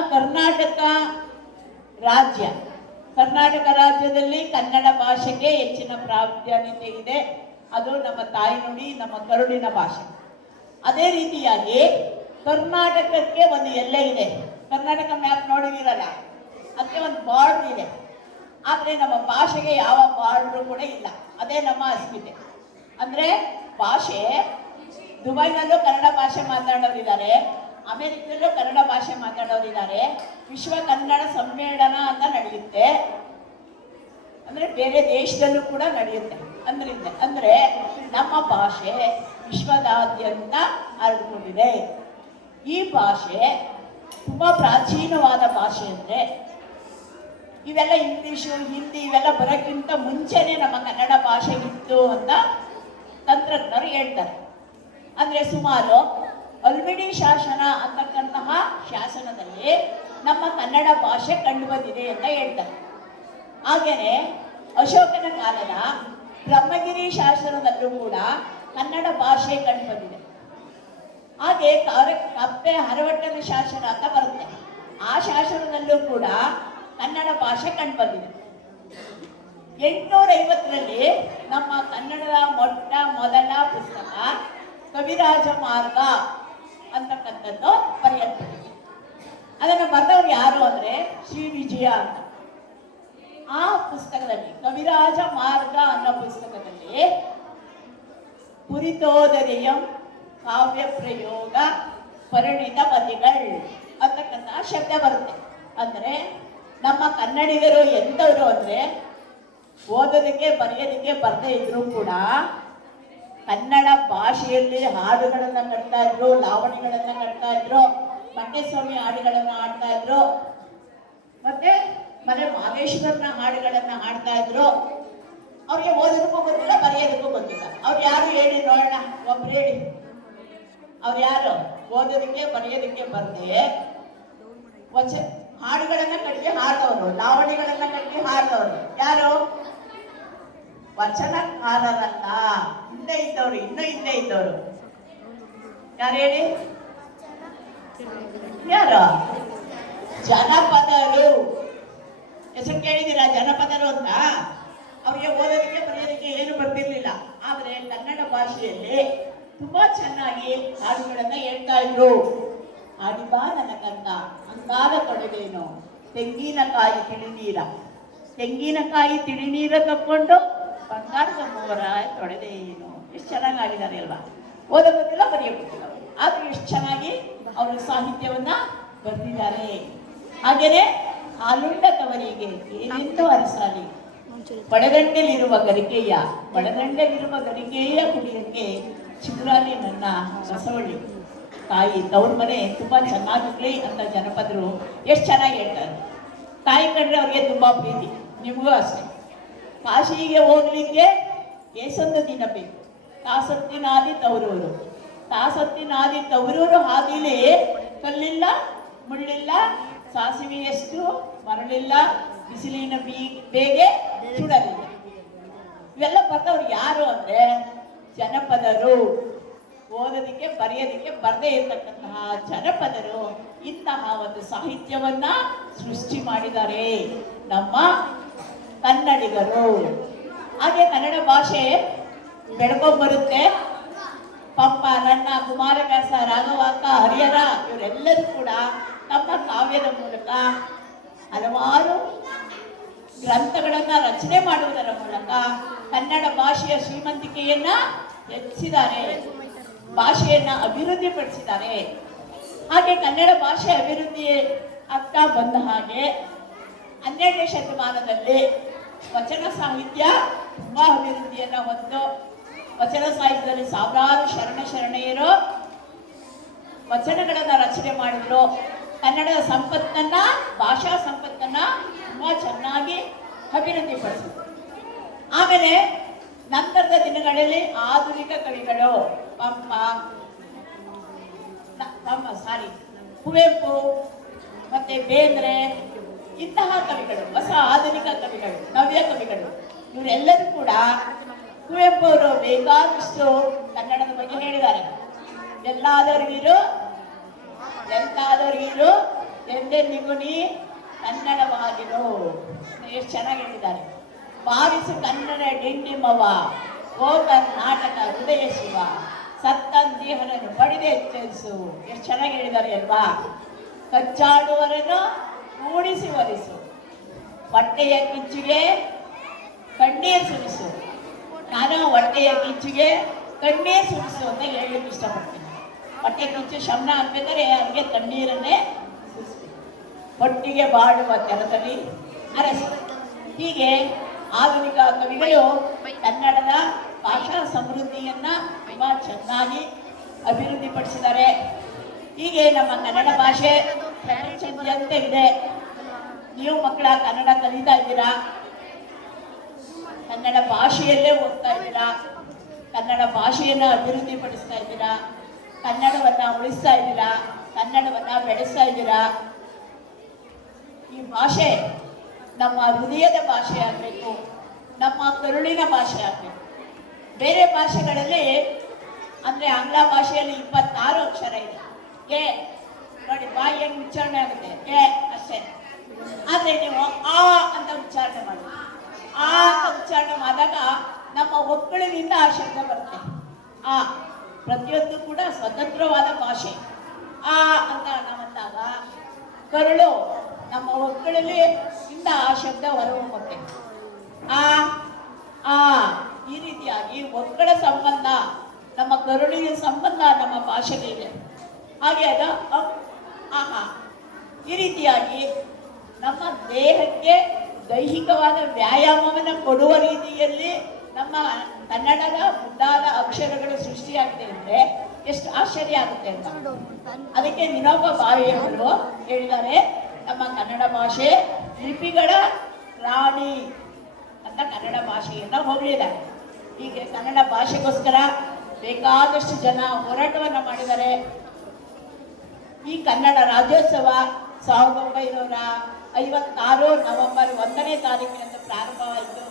ಕರ್ನಾಟಕ ರಾಜ್ಯದಲ್ಲಿ ಕನ್ನಡ ಭಾಷೆಗೆ ಹೆಚ್ಚಿನ ಪ್ರಾಧಾನ್ಯತೆ ಇದೆ. ಅದು ನಮ್ಮ ತಾಯ್ನುಡಿ, ನಮ್ಮ ಕರುಡಿನ ಭಾಷೆ. ಅದೇ ರೀತಿಯಾಗಿ ಕರ್ನಾಟಕಕ್ಕೆ ಒಂದು ಎಲ್ಲೆ ಇದೆ. ಕರ್ನಾಟಕ ಮ್ಯಾಪ್ ನೋಡಿದಿರಲ್ಲ, ಅದಕ್ಕೆ ಒಂದು ಬಾರ್ಡರ್ ಇದೆ. ಆದರೆ ನಮ್ಮ ಭಾಷೆಗೆ ಯಾವ ಬಾರ್ಡ್ರು ಕೂಡ ಇಲ್ಲ. ಅದೇ ನಮ್ಮ ಅಸ್ಮಿತೆ. ಅಂದರೆ ಭಾಷೆ, ದುಬೈನಲ್ಲೂ ಕನ್ನಡ ಭಾಷೆ ಮಾತಾಡೋರಿದ್ದಾರೆ, ಅಮೆರಿಕದಲ್ಲೂ ಕನ್ನಡ ಭಾಷೆ ಮಾತಾಡೋರಿದ್ದಾರೆ. ವಿಶ್ವ ಕನ್ನಡ ಸಮ್ಮೇಳನ ಅಂತ ನಡೆಯುತ್ತೆ, ಅಂದರೆ ಬೇರೆ ದೇಶದಲ್ಲೂ ಕೂಡ ನಡೆಯುತ್ತೆ. ಅಂದರೆ ನಮ್ಮ ಭಾಷೆ ವಿಶ್ವದಾದ್ಯಂತ ಹರಡಿಕೊಂಡಿದೆ. ಈ ಭಾಷೆ ತುಂಬ ಪ್ರಾಚೀನವಾದ ಭಾಷೆ. ಅಂದರೆ ಇವೆಲ್ಲ ಇಂಗ್ಲೀಷು, ಹಿಂದಿ ಇವೆಲ್ಲ ಬರೋಕ್ಕಿಂತ ಮುಂಚೆನೇ ನಮ್ಮ ಕನ್ನಡ ಭಾಷೆ ಇತ್ತು ಅಂತ ತಂತ್ರಜ್ಞರು ಹೇಳ್ತಾರೆ. ಅಂದರೆ ಸುಮಾರು ಅಲ್ಮಿಡಿ ಶಾಸನ ಅಂತಕ್ಕಂತಹ ಶಾಸನದಲ್ಲಿ ನಮ್ಮ ಕನ್ನಡ ಭಾಷೆ ಕಂಡು ಬಂದಿದೆ ಅಂತ ಹೇಳ್ತಾರೆ. ಹಾಗೆಯೇ ಅಶೋಕನ ಕಾಲದ ಬ್ರಹ್ಮಗಿರಿ ಶಾಸನದಲ್ಲೂ ಕೂಡ ಕನ್ನಡ ಭಾಷೆ ಕಂಡು ಬಂದಿದೆ. ಹಾಗೆ ಕಪ್ಪೆ ಹರವಟ್ಟನ ಶಾಸನ ಅಂತ ಬರುತ್ತೆ, ಆ ಶಾಸನದಲ್ಲೂ ಕೂಡ ಕನ್ನಡ ಭಾಷೆ ಕಂಡು ಬಂದಿದೆ. 850ರಲ್ಲಿ ನಮ್ಮ ಕನ್ನಡದ ಮೊದಲ ಪುಸ್ತಕ ಕವಿರಾಜ ಮಾರ್ಗ ಅಂತಕ್ಕಂಥದ್ದು ಬರೆಯಲ್ಪಟ್ಟಿದೆ. ಅದನ್ನು ಬರೆದವ್ರು ಯಾರು ಅಂದರೆ ಶ್ರೀ ವಿಜಯ ಅಂತ. ಆ ಪುಸ್ತಕದಲ್ಲಿ, ಕವಿರಾಜ ಮಾರ್ಗ ಅನ್ನೋ ಪುಸ್ತಕದಲ್ಲಿ ಪುರಿತೋದರಿಯಂ ಕಾವ್ಯ ಪ್ರಯೋಗ ಪರಿಣಿತ ಪದಿಗಳು ಅಂತಕ್ಕಂತಹ ಶಬ್ದ ಬರುತ್ತೆ. ಅಂದರೆ ನಮ್ಮ ಕನ್ನಡಿಗರು ಎಂಥವರು ಅಂದರೆ ಓದೋದಕ್ಕೆ ಬರೆಯೋದಕ್ಕೆ ಬರದೇ ಇದ್ರೂ ಕೂಡ ಕನ್ನಡ ಭಾಷೆಯಲ್ಲಿ ಹಾಡುಗಳನ್ನು ಕಟ್ತಾ ಇದ್ರು, ಲಾವಣಿಗಳನ್ನು ಕಟ್ತಾ ಇದ್ರು, ಮಂಟೇಸ್ವಾಮಿ ಹಾಡುಗಳನ್ನು ಹಾಡ್ತಾ ಇದ್ರು, ಮತ್ತೆ ಮಾದೇಶ್ವರನ ಹಾಡುಗಳನ್ನು ಹಾಡ್ತಾ ಇದ್ರು. ಅವ್ರಿಗೆ ಓದೋದಕ್ಕೂ ಗೊತ್ತಿಲ್ಲ, ಬರೆಯೋದಕ್ಕೂ ಗೊತ್ತಿಲ್ಲ. ಅವ್ರು ಯಾರು ಹೇಳಿ ನೋಡೋಣ, ಒಬ್ರು ಹೇಳಿ. ಅವ್ರು ಯಾರು ಓದೋದಕ್ಕೆ ಬರೆಯೋದಕ್ಕೆ ಬರದೆ ಹಾಡುಗಳನ್ನ ಕಟ್ಟಿ ಹಾಡೋರು, ಲಾವಣಿಗಳನ್ನ ಕಟ್ಟಿ ಹಾಡೋರು ಯಾರು? ವಚನಕಾರರಲ್ಲ, ಹಿಂದೆ ಇದ್ದವರು, ಇನ್ನೂ ಹಿಂದೆ ಇದ್ದವರು ಯಾರು ಹೇಳಿ? ಯಾರು? ಜನಪದರು. ಹೆಸರು ಕೇಳಿದ್ದೀರಾ ಜನಪದರು ಅಂತ? ಅವರಿಗೆ ಓದೋದಕ್ಕೆ ಬರೆಯೋದಕ್ಕೆ ಏನು ಬರ್ತಿರ್ಲಿಲ್ಲ. ಆದರೆ ಕನ್ನಡ ಭಾಷೆಯಲ್ಲಿ ತುಂಬಾ ಚೆನ್ನಾಗಿ ಹಾಡುಗಳನ್ನ ಹೇಳ್ತಾ ಇದ್ರು. ಆಡಿಬಾ ನನ್ನ ಕಂದ ಅಂಗಾಲ ತೊಡೆದೇನು, ತೆಂಗಿನಕಾಯಿ ತಿಳಿನೀರ, ತೆಂಗಿನಕಾಯಿ ತಿಳಿನೀರ ತಕ್ಕೊಂಡು ಬಂಗಾರದ ಮೋರ ತೊಡೆದೇನು. ಎಷ್ಟು ಚೆನ್ನಾಗಿ ಆಡಿದ್ದಾರೆ ಅಲ್ವಾ? ಓದೋದಕ್ಕೆಲ್ಲ ಬರೆಯೋಕ್ಕಿಲ್ಲ, ಆದ್ರೆ ಎಷ್ಟು ಚೆನ್ನಾಗಿ ಅವರು ಸಾಹಿತ್ಯವನ್ನ ಬರೆದಿದ್ದಾರೆ. ಹಾಗೇನೆ ಹಾಲುಂಡ ತವರಿಗೆ ಏನೆಂದು ಅರಸಾಲಿ, ಬಡದಂಡೆಲಿರುವ ಗರಿಕೆಯ ಕುಡಿಯಕ್ಕೆ ಚಿಗುರಾಲಿ ನನ್ನ ರಸವಳ್ಳಿ, ತಾಯಿ ತವ್ರ ಮನೆ ತುಂಬಾ ಚೆನ್ನಾಗಿರ್ಲಿ ಅಂತ ಜನಪದರು ಎಷ್ಟು ಚೆನ್ನಾಗಿ ಹೇಳ್ತಾರೆ. ತಾಯಿ ಕಂಡ್ರೆ ಅವ್ರಿಗೆ ತುಂಬಾ ಪ್ರೀತಿ, ನಿಮಗೂ ಅಷ್ಟೇ. ಕಾಶಿಗೆ ಹೋಗ್ಲಿಕ್ಕೆ ಏಸೊಂದು ದಿನ ಬೇಕು, ತಾಸತ್ತಿನಾದಿ ತವರೂರು, ತಾಸತ್ತಿನಾದಿ ತವರೂರು ಹಾದಿಲಿ ಕಲ್ಲಿಲ್ಲ ಮುಳ್ಳಿಲ್ಲ, ಸಾಸಿವೆಯಷ್ಟು ಮರಳಿಲ್ಲ, ಬಿಸಿಲಿನ ಬೇಗೆ ಸುಡಲಿಲ್ಲ. ಇವೆಲ್ಲ ಬರ್ತವ್ರು ಯಾರು ಅಂದ್ರೆ ಜನಪದರು. ಓದೋದಕ್ಕೆ ಬರೆಯೋದಕ್ಕೆ ಬರದೇ ಇರತಕ್ಕಂತಹ ಜನಪದರು ಇಂತಹ ಒಂದು ಸಾಹಿತ್ಯವನ್ನ ಸೃಷ್ಟಿ ಮಾಡಿದ್ದಾರೆ ನಮ್ಮ ಕನ್ನಡಿಗರು. ಹಾಗೆ ಕನ್ನಡ ಭಾಷೆ ಬೆಳ್ಕೊಂಡ್ ಬರುತ್ತೆ. ಪಂಪ, ನನ್ನ, ಕುಮಾರವ್ಯಾಸ, ರಾಘವಾಂಕ, ಹರಿಹರ ಇವರೆಲ್ಲರೂ ಕೂಡ ತಮ್ಮ ಕಾವ್ಯದ ಮೂಲಕ ಹಲವಾರು ಗ್ರಂಥಗಳನ್ನ ರಚನೆ ಮಾಡುವುದರ ಮೂಲಕ ಕನ್ನಡ ಭಾಷೆಯ ಶ್ರೀಮಂತಿಕೆಯನ್ನ ಹೆಚ್ಚಿಸಿದ್ದಾರೆ, ಭಾಷೆಯನ್ನ ಅಭಿವೃದ್ಧಿಪಡಿಸಿದ್ದಾರೆ. ಹಾಗೆ ಕನ್ನಡ ಭಾಷೆ ಅಭಿವೃದ್ಧಿ ಆಗ್ತಾ ಬಂದ ಹಾಗೆ 12ನೇ ಶತಮಾನದಲ್ಲಿ ವಚನ ಸಾಹಿತ್ಯ ತುಂಬಾ ಅಭಿವೃದ್ಧಿಯನ್ನ ಹೊಂದು, ವಚನ ಸಾಹಿತ್ಯದಲ್ಲಿ ಸಾವಿರಾರು ಶರಣೆಯರು ವಚನಗಳನ್ನ ರಚನೆ ಮಾಡಿದ್ರು. ಕನ್ನಡದ ಸಂಪತ್ತನ್ನ, ಭಾಷಾ ಸಂಪತ್ತನ್ನ ತುಂಬಾ ಚೆನ್ನಾಗಿ ಅಭಿವೃದ್ಧಿಪಡಿಸಿದ್ರು. ಆಮೇಲೆ ನಂತರದ ದಿನಗಳಲ್ಲಿ ಆಧುನಿಕ ಕವಿಗಳು ಕುವೆಂಪು ಮತ್ತೆ ಬೇಂದ್ರೆ ಇಂತಹ ಕವಿಗಳು, ಹೊಸ ಆಧುನಿಕ ಕವಿಗಳು, ನವ್ಯ ಕವಿಗಳು, ಇವರೆಲ್ಲರೂ ಕೂಡ ಕುವೆಂಪು ಅವರು ಬೇಕಾದಷ್ಟು ಕನ್ನಡದ ಬಗ್ಗೆ ಹೇಳಿದ್ದಾರೆ. ಎಲ್ಲಾದವರಿಗಿರು ಎಂದೆಂದಿಗೂ ನೀ ಕನ್ನಡವಾಗಿರು. ಎಷ್ಟು ಚೆನ್ನಾಗಿ ಹೇಳಿದ್ದಾರೆ. ಬಾರಿಸು ಕನ್ನಡ ಡಿಂಡಿಮವ, ಓ ಕರ್ನಾಟಕ ಹೃದಯ ಶಿವ, ಸತ್ತಂದೇಹನನ್ನು ಬಡಿದೆ ಎಚ್ಚರಿಸು. ಎಷ್ಟು ಚೆನ್ನಾಗಿ ಹೇಳಿದ್ದಾರೆ ಅಲ್ವಾ? ಕಚ್ಚಾಡುವರನ್ನು ಕೂಡಿಸಿ ಒಲಿಸು, ಹೊಟ್ಟೆಯ ಕಿಚ್ಚಿಗೆ ಕಣ್ಣೀರು ಸುರಿಸು. ನಾನು ಹೊಟ್ಟೆಯ ಕಿಚ್ಚಿಗೆ ಕಣ್ಣೀರು ಸುರಿಸು ಅಂತ ಹೇಳಲಿಕ್ಕೆ ಇಷ್ಟಪಡ್ತೀನಿ. ಹೊಟ್ಟೆ ಕಿಚ್ಚು ಶಮನ ಆಗ್ಬೇಕಾದ್ರೆ ಅವ್ರಿಗೆ ಕಣ್ಣೀರನ್ನೇ ಸುರಿಸ್ಬೇಕು. ಹೊಟ್ಟಿಗೆ ಬಾಳುವ ತೆರದಲ್ಲಿ ಅರಸಿ. ಹೀಗೆ ಆಧುನಿಕ ಕವಿಗಳು ಕನ್ನಡದ ಭಾಷಾ ಸಮೃದ್ಧಿಯನ್ನ ತುಂಬಾ ಚೆನ್ನಾಗಿ ಅಭಿವೃದ್ಧಿಪಡಿಸಿದ್ದಾರೆ. ಹೀಗೆ ನಮ್ಮ ಕನ್ನಡ ಭಾಷೆ ಪ್ರಪಂಚದಾದ್ಯಂತ ಇದೆ. ನೀವು ಮಕ್ಕಳ ಕನ್ನಡ ಕಲಿತಾ ಇದ್ದೀರಾ, ಕನ್ನಡ ಭಾಷೆಯಲ್ಲೇ ಓದ್ತಾ ಇದ್ದೀರಾ, ಕನ್ನಡ ಭಾಷೆಯನ್ನ ಅಭಿವೃದ್ಧಿಪಡಿಸ್ತಾ ಇದ್ದೀರಾ, ಕನ್ನಡವನ್ನ ಉಳಿಸ್ತಾ ಇದ್ದೀರಾ, ಕನ್ನಡವನ್ನ ಬೆಳೆಸ್ತಾ ಇದ್ದೀರಾ. ಈ ಭಾಷೆ ನಮ್ಮ ಹೃದಯದ ಭಾಷೆ ಆಗಬೇಕು, ನಮ್ಮ ಕರುಳಿನ ಭಾಷೆ ಆಗಬೇಕು. ಬೇರೆ ಭಾಷೆಗಳಲ್ಲಿ ಅಂದ್ರೆ ಆಂಗ್ಲ ಭಾಷೆಯಲ್ಲಿ 26 ಅಕ್ಷರ ಇದೆ. ಕೆ ನೋಡಿ, ಬಾಯಿ ಹೆಂಗ್ ಉಚ್ಚಾರಣೆ ಆಗುತ್ತೆ, ಕೆ ಅಷ್ಟೇ. ಆದ್ರೆ ನೀವು ಆ ಅಂತ ಉಚ್ಚಾರಣೆ ಮಾಡಿ, ಆ ಅಂತ ಉಚ್ಚಾರಣೆ ಮಾಡಿದಾಗ ನಮ್ಮ ಒಕ್ಕಳಿನಿಂದ ಆ ಶಬ್ದ ಬರುತ್ತೆ. ಆ ಪ್ರತಿಯೊಂದು ಕೂಡ ಸ್ವತಂತ್ರವಾದ ಭಾಷೆ. ಆ ಅಂತ ನಾವಂದಾಗ ಕರುಳು ನಮ್ಮ ಒಕ್ಕಳಲ್ಲಿ ಇಂದ ಆ ಶಬ್ದ ಹೊರಹೊಮ್ಮುತ್ತೆ. ಆ ಆ ಈ ರೀತಿಯಾಗಿ ಒಕ್ಕಳ ಸಂಬಂಧ, ನಮ್ಮ ಕರುಳಿನ ಸಂಬಂಧ ನಮ್ಮ ಭಾಷೆಗೆ ಇದೆ. ಹಾಗೆ ಅದು ಆಹಾ ಈ ರೀತಿಯಾಗಿ ನಮ್ಮ ದೇಹಕ್ಕೆ ದೈಹಿಕವಾದ ವ್ಯಾಯಾಮವನ್ನು ಕೊಡುವ ರೀತಿಯಲ್ಲಿ ನಮ್ಮ ಕನ್ನಡದ ಮುದ್ದಾದ ಅಕ್ಷರಗಳು ಸೃಷ್ಟಿಯಾಗಿದೆ ಅಂದ್ರೆ ಎಷ್ಟು ಆಶ್ಚರ್ಯ ಆಗುತ್ತೆ ಅಂತ. ಅದಕ್ಕೆ ವಿನೋಬ ಭಾವೆಯವರು ಹೇಳಿದ್ದಾರೆ, ನಮ್ಮ ಕನ್ನಡ ಭಾಷೆ ಲಿಪಿಗಳ ರಾಣಿ ಅಂತ ಕನ್ನಡ ಭಾಷೆಯನ್ನ ಹೊಗಳಿದ್ದಾರೆ. ಹೀಗೆ ಕನ್ನಡ ಭಾಷೆಗೋಸ್ಕರ ಬೇಕಾದಷ್ಟು ಜನ ಹೋರಾಟವನ್ನ ಮಾಡಿದ್ದಾರೆ. ಈ ಕನ್ನಡ ರಾಜ್ಯೋತ್ಸವ 1956 ನವೆಂಬರ್ 1ನೇ ತಾರೀಕಿನಂದು ಪ್ರಾರಂಭವಾಯಿತು.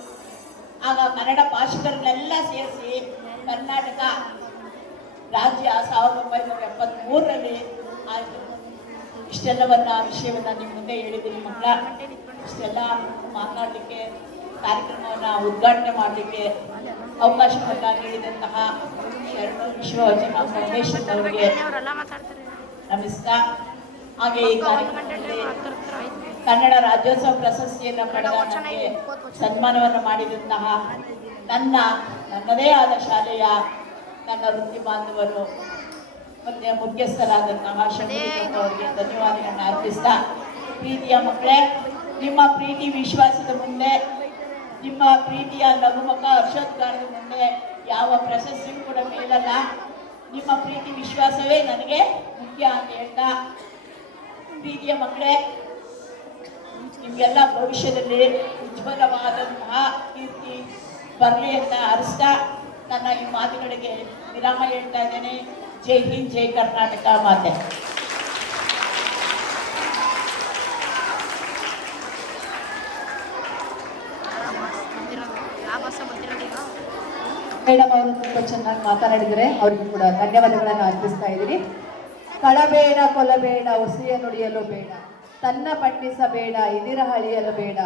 ಆಗ ಕನ್ನಡ ಭಾಷಿಕರನ್ನೆಲ್ಲ ಸೇರಿಸಿ ಕರ್ನಾಟಕ ರಾಜ್ಯ 1973ರಲ್ಲಿ ಆಯಿತು. ಇಷ್ಟೆಲ್ಲವನ್ನ ವಿಷಯವನ್ನ ನಿಮ್ಮ ಮುಂದೆ ಹೇಳಿದ್ದೀನಿ ಮಕ್ಕಳ. ಇಷ್ಟೆಲ್ಲ ಮಾತನಾಡಲಿಕ್ಕೆ, ಕಾರ್ಯಕ್ರಮವನ್ನು ಉದ್ಘಾಟನೆ ಮಾಡಲಿಕ್ಕೆ ಅವಕಾಶವನ್ನ ನೀಡಿದಂತಹ ಶರಣು ವಿಶ್ವವಚನ ಫೌಂಡೇಶನ್ ಅವರಿಗೆ ಅವರೆಲ್ಲ ಮಾತಾಡ್ತಾರೆ. ನಮಸ್ಕಾರ. ಹಾಗೆ ಈ ಕಾರ್ಯಕ್ರಮದಲ್ಲಿ ಕನ್ನಡ ರಾಜ್ಯೋತ್ಸವ ಪ್ರಶಸ್ತಿಯನ್ನು ಪಡೆದ ನನಗೆ ಸನ್ಮಾನವನ್ನು ಮಾಡಿದಂತಹ ನನ್ನದೇ ಆದ ಶಾಲೆಯ ನನ್ನ ವೃತ್ತಿ ಬಾಂಧವರು ಮತ್ತೆ ಮುಖ್ಯಸ್ಥರಾದಂತಹ ಶಂಕರಪ್ಪ ಅವರಿಗೆ ಧನ್ಯವಾದಗಳನ್ನು ಅರ್ಪಿಸ್ತಾ, ಪ್ರೀತಿಯ ಮಕ್ಕಳೇ, ನಿಮ್ಮ ಪ್ರೀತಿ ವಿಶ್ವಾಸದ ಮುಂದೆ, ನಿಮ್ಮ ಪ್ರೀತಿಯ ನಗುಮುಖ ಹರ್ಷೋದ್ಗಾರದ ಮುಂದೆ ಯಾವ ಪ್ರಶಸ್ತಿಯೂ ಕೂಡ ಮೇಲಲ್ಲ. ನಿಮ್ಮ ಪ್ರೀತಿ ವಿಶ್ವಾಸವೇ ನನಗೆ ಮುಖ್ಯ ಅಂತ ಹೇಳ್ತಾ, ಪ್ರೀತಿಯ ಮಕ್ಕಳೇ, ನಿಮಗೆಲ್ಲ ಭವಿಷ್ಯದಲ್ಲಿ ಉಜ್ವಲವಾದಂತಹ ಕೀರ್ತಿ ಬರಲಿ ಅಂತ ಅರಿಸ್ತಾ ನನ್ನ ಈ ಮಾತುಗಳಿಗೆ ವಿರಾಮ ಹೇಳ್ತಾ ಇದ್ದೇನೆ. ಜೈ ಹಿಂದ್, ಜೈ ಕರ್ನಾಟಕ ಮಾತೆ. ಮೇಡಮ್ ಅವರು ತುಂಬ ಚೆನ್ನಾಗಿ ಮಾತನಾಡಿದರೆ ಅವರಿಗೂ ಕೂಡ ಧನ್ಯವಾದಗಳನ್ನು ಅರ್ಪಿಸ್ತಾ ಇದ್ದೀನಿ. ಕಳಬೇಡ, ಕೊಲಬೇಡ, ಉಸಿಯ ನುಡಿಯಲು ಬೇಡ, ತನ್ನ ಬಣ್ಣಿಸಬೇಡ, ಇದಿರ ಅಳಿಯಲು ಬೇಡ,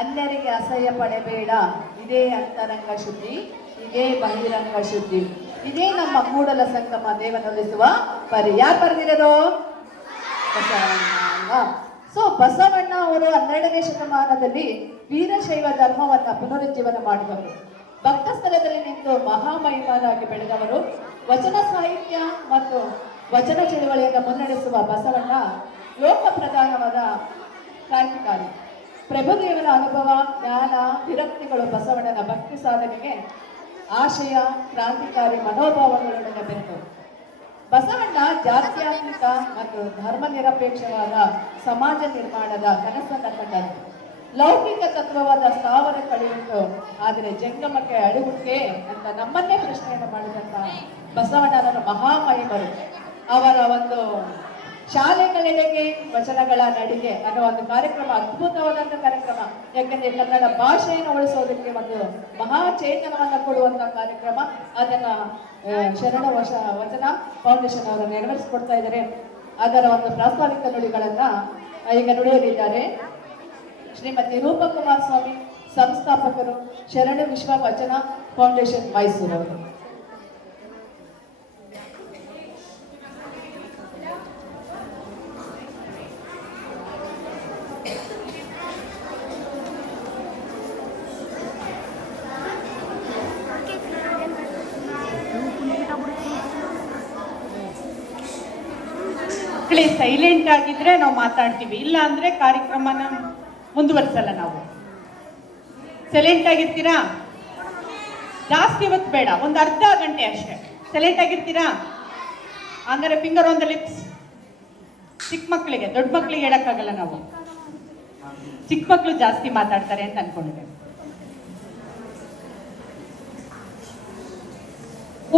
ಅನ್ಯರಿಗೆ ಅಸಹ್ಯ ಪಡಬೇಡ, ಇದೇ ಅಂತರಂಗ ಶುದ್ಧಿ, ಇದೇ ಬಹಿರಂಗ ಶುದ್ಧಿ, ಇದೇ ನಮ್ಮ ಕೂಡಲ ಸಂಗಮ ದೇವನೊಲಿಸುವ ಪರಿ. ಯಾರು ಬರೆದಿರೋದು? ಬಸವಣ್ಣ ಅಲ್ವಾ? ಸೊ ಬಸವಣ್ಣ ಅವರು 12ನೇ ಶತಮಾನದಲ್ಲಿ ವೀರಶೈವ ಧರ್ಮವನ್ನ ಪುನರುಜ್ಜೀವನ ಮಾಡಿದವರು. ಭಕ್ತ ಸ್ಥಳದಲ್ಲಿ ನಿಂತು ಮಹಾಮಹಿಮರಾಗಿ ಬೆಳೆದವರು. ವಚನ ಸಾಹಿತ್ಯ ಮತ್ತು ವಚನ ಚಳುವಳಿಯನ್ನು ಮುನ್ನಡೆಸುವ ಬಸವಣ್ಣ ಲೋಕ ಪ್ರಧಾನವಾದ ಕ್ರಾಂತಿಕಾರಿ. ಪ್ರಭುದೇವರ ಅನುಭವ, ಜ್ಞಾನ, ವಿರಕ್ತಿಗಳು ಬಸವಣ್ಣನ ಭಕ್ತಿ ಸಾಧನೆಗೆ ಆಶಯ, ಕ್ರಾಂತಿಕಾರಿ ಮನೋಭಾವಗಳೊಡನೆ ಬೆರೆತು ಬಸವಣ್ಣ ಜಾತ್ಯತೀತ ಮತ್ತು ಧರ್ಮ ನಿರಪೇಕ್ಷವಾದ ಸಮಾಜ ನಿರ್ಮಾಣದ ಕನಸನ್ನು ಕಂಡರು. ಲೌಕಿಕ ತತ್ವವಾದ ಸ್ಥಾವರ ಕಳೆಯಿತು, ಆದರೆ ಜಂಗಮಕ್ಕೆ ಅಡುಗುಕ್ಕೆ ಅಂತ ನಮ್ಮನ್ನೇ ಪ್ರಶ್ನೆಯನ್ನು ಮಾಡಿದಂತಹ ಬಸವಣ್ಣನವರು ಮಹಾಮಹಿಮರು. ಅವರ ಒಂದು ಶಾಲೆಗಳೆಡೆಗೆ ವಚನಗಳ ನಡಿಗೆ ಅನ್ನೋ ಒಂದು ಕಾರ್ಯಕ್ರಮ ಅದ್ಭುತವಾದಂಥ ಕಾರ್ಯಕ್ರಮ. ಯಾಕೆಂದ್ರೆ ಕನ್ನಡ ಭಾಷೆಯನ್ನು ಉಳಿಸೋದಕ್ಕೆ ಒಂದು ಮಹಾ ಚೇತನವನ್ನು ಕೊಡುವಂತಹ ಕಾರ್ಯಕ್ರಮ. ಅದನ್ನ ಶರಣ ವಚನ ಫೌಂಡೇಶನ್ ಅವರು ನೆರವೇರಿಸಿಕೊಡ್ತಾ ಇದ್ದಾರೆ. ಅದರ ಒಂದು ಪ್ರಾಸ್ತಾವಿಕ ನುಡಿಗಳನ್ನ ಈಗ ನುಡಿಯಲಿದ್ದಾರೆ ಶ್ರೀಮತಿ ರೂಪಕುಮಾರ್ ಸ್ವಾಮಿ, ಸಂಸ್ಥಾಪಕರು, ಶರಣ ವಿಶ್ವ ವಚನ ಫೌಂಡೇಶನ್ ಮೈಸೂರು ಅವರು. ಸೈಲೆಂಟ್ ಆಗಿದ್ರೆ ನಾವು ಮಾತಾಡ್ತೀವಿ, ಇಲ್ಲ ಅಂದ್ರೆ ಕಾರ್ಯಕ್ರಮನ ಮುಂದುವರಿಸಲ್ಲ. ನಾವು ಸೈಲೆಂಟ್ ಆಗಿರ್ತೀರಾ? ಜಾಸ್ತಿ ಹೊತ್ತು ಬೇಡ, ಒಂದು ಅರ್ಧ ಗಂಟೆ ಅಷ್ಟೇ. ಸೈಲೆಂಟ್ ಆಗಿರ್ತೀರಾ? ಅಂದರೆ ಫಿಂಗರ್ ಆನ್ ದ ಲಿಪ್ಸ್. ಚಿಕ್ಕ ಮಕ್ಕಳಿಗೆ, ದೊಡ್ಡ ಮಕ್ಕಳಿಗೆ ಹೇಳಕ್ಕಾಗಲ್ಲ ನಾವು. ಚಿಕ್ಕ ಮಕ್ಕಳು ಜಾಸ್ತಿ ಮಾತಾಡ್ತಾರೆ ಅಂತ ಅನ್ಕೊಂಡಿದ್ದೆ.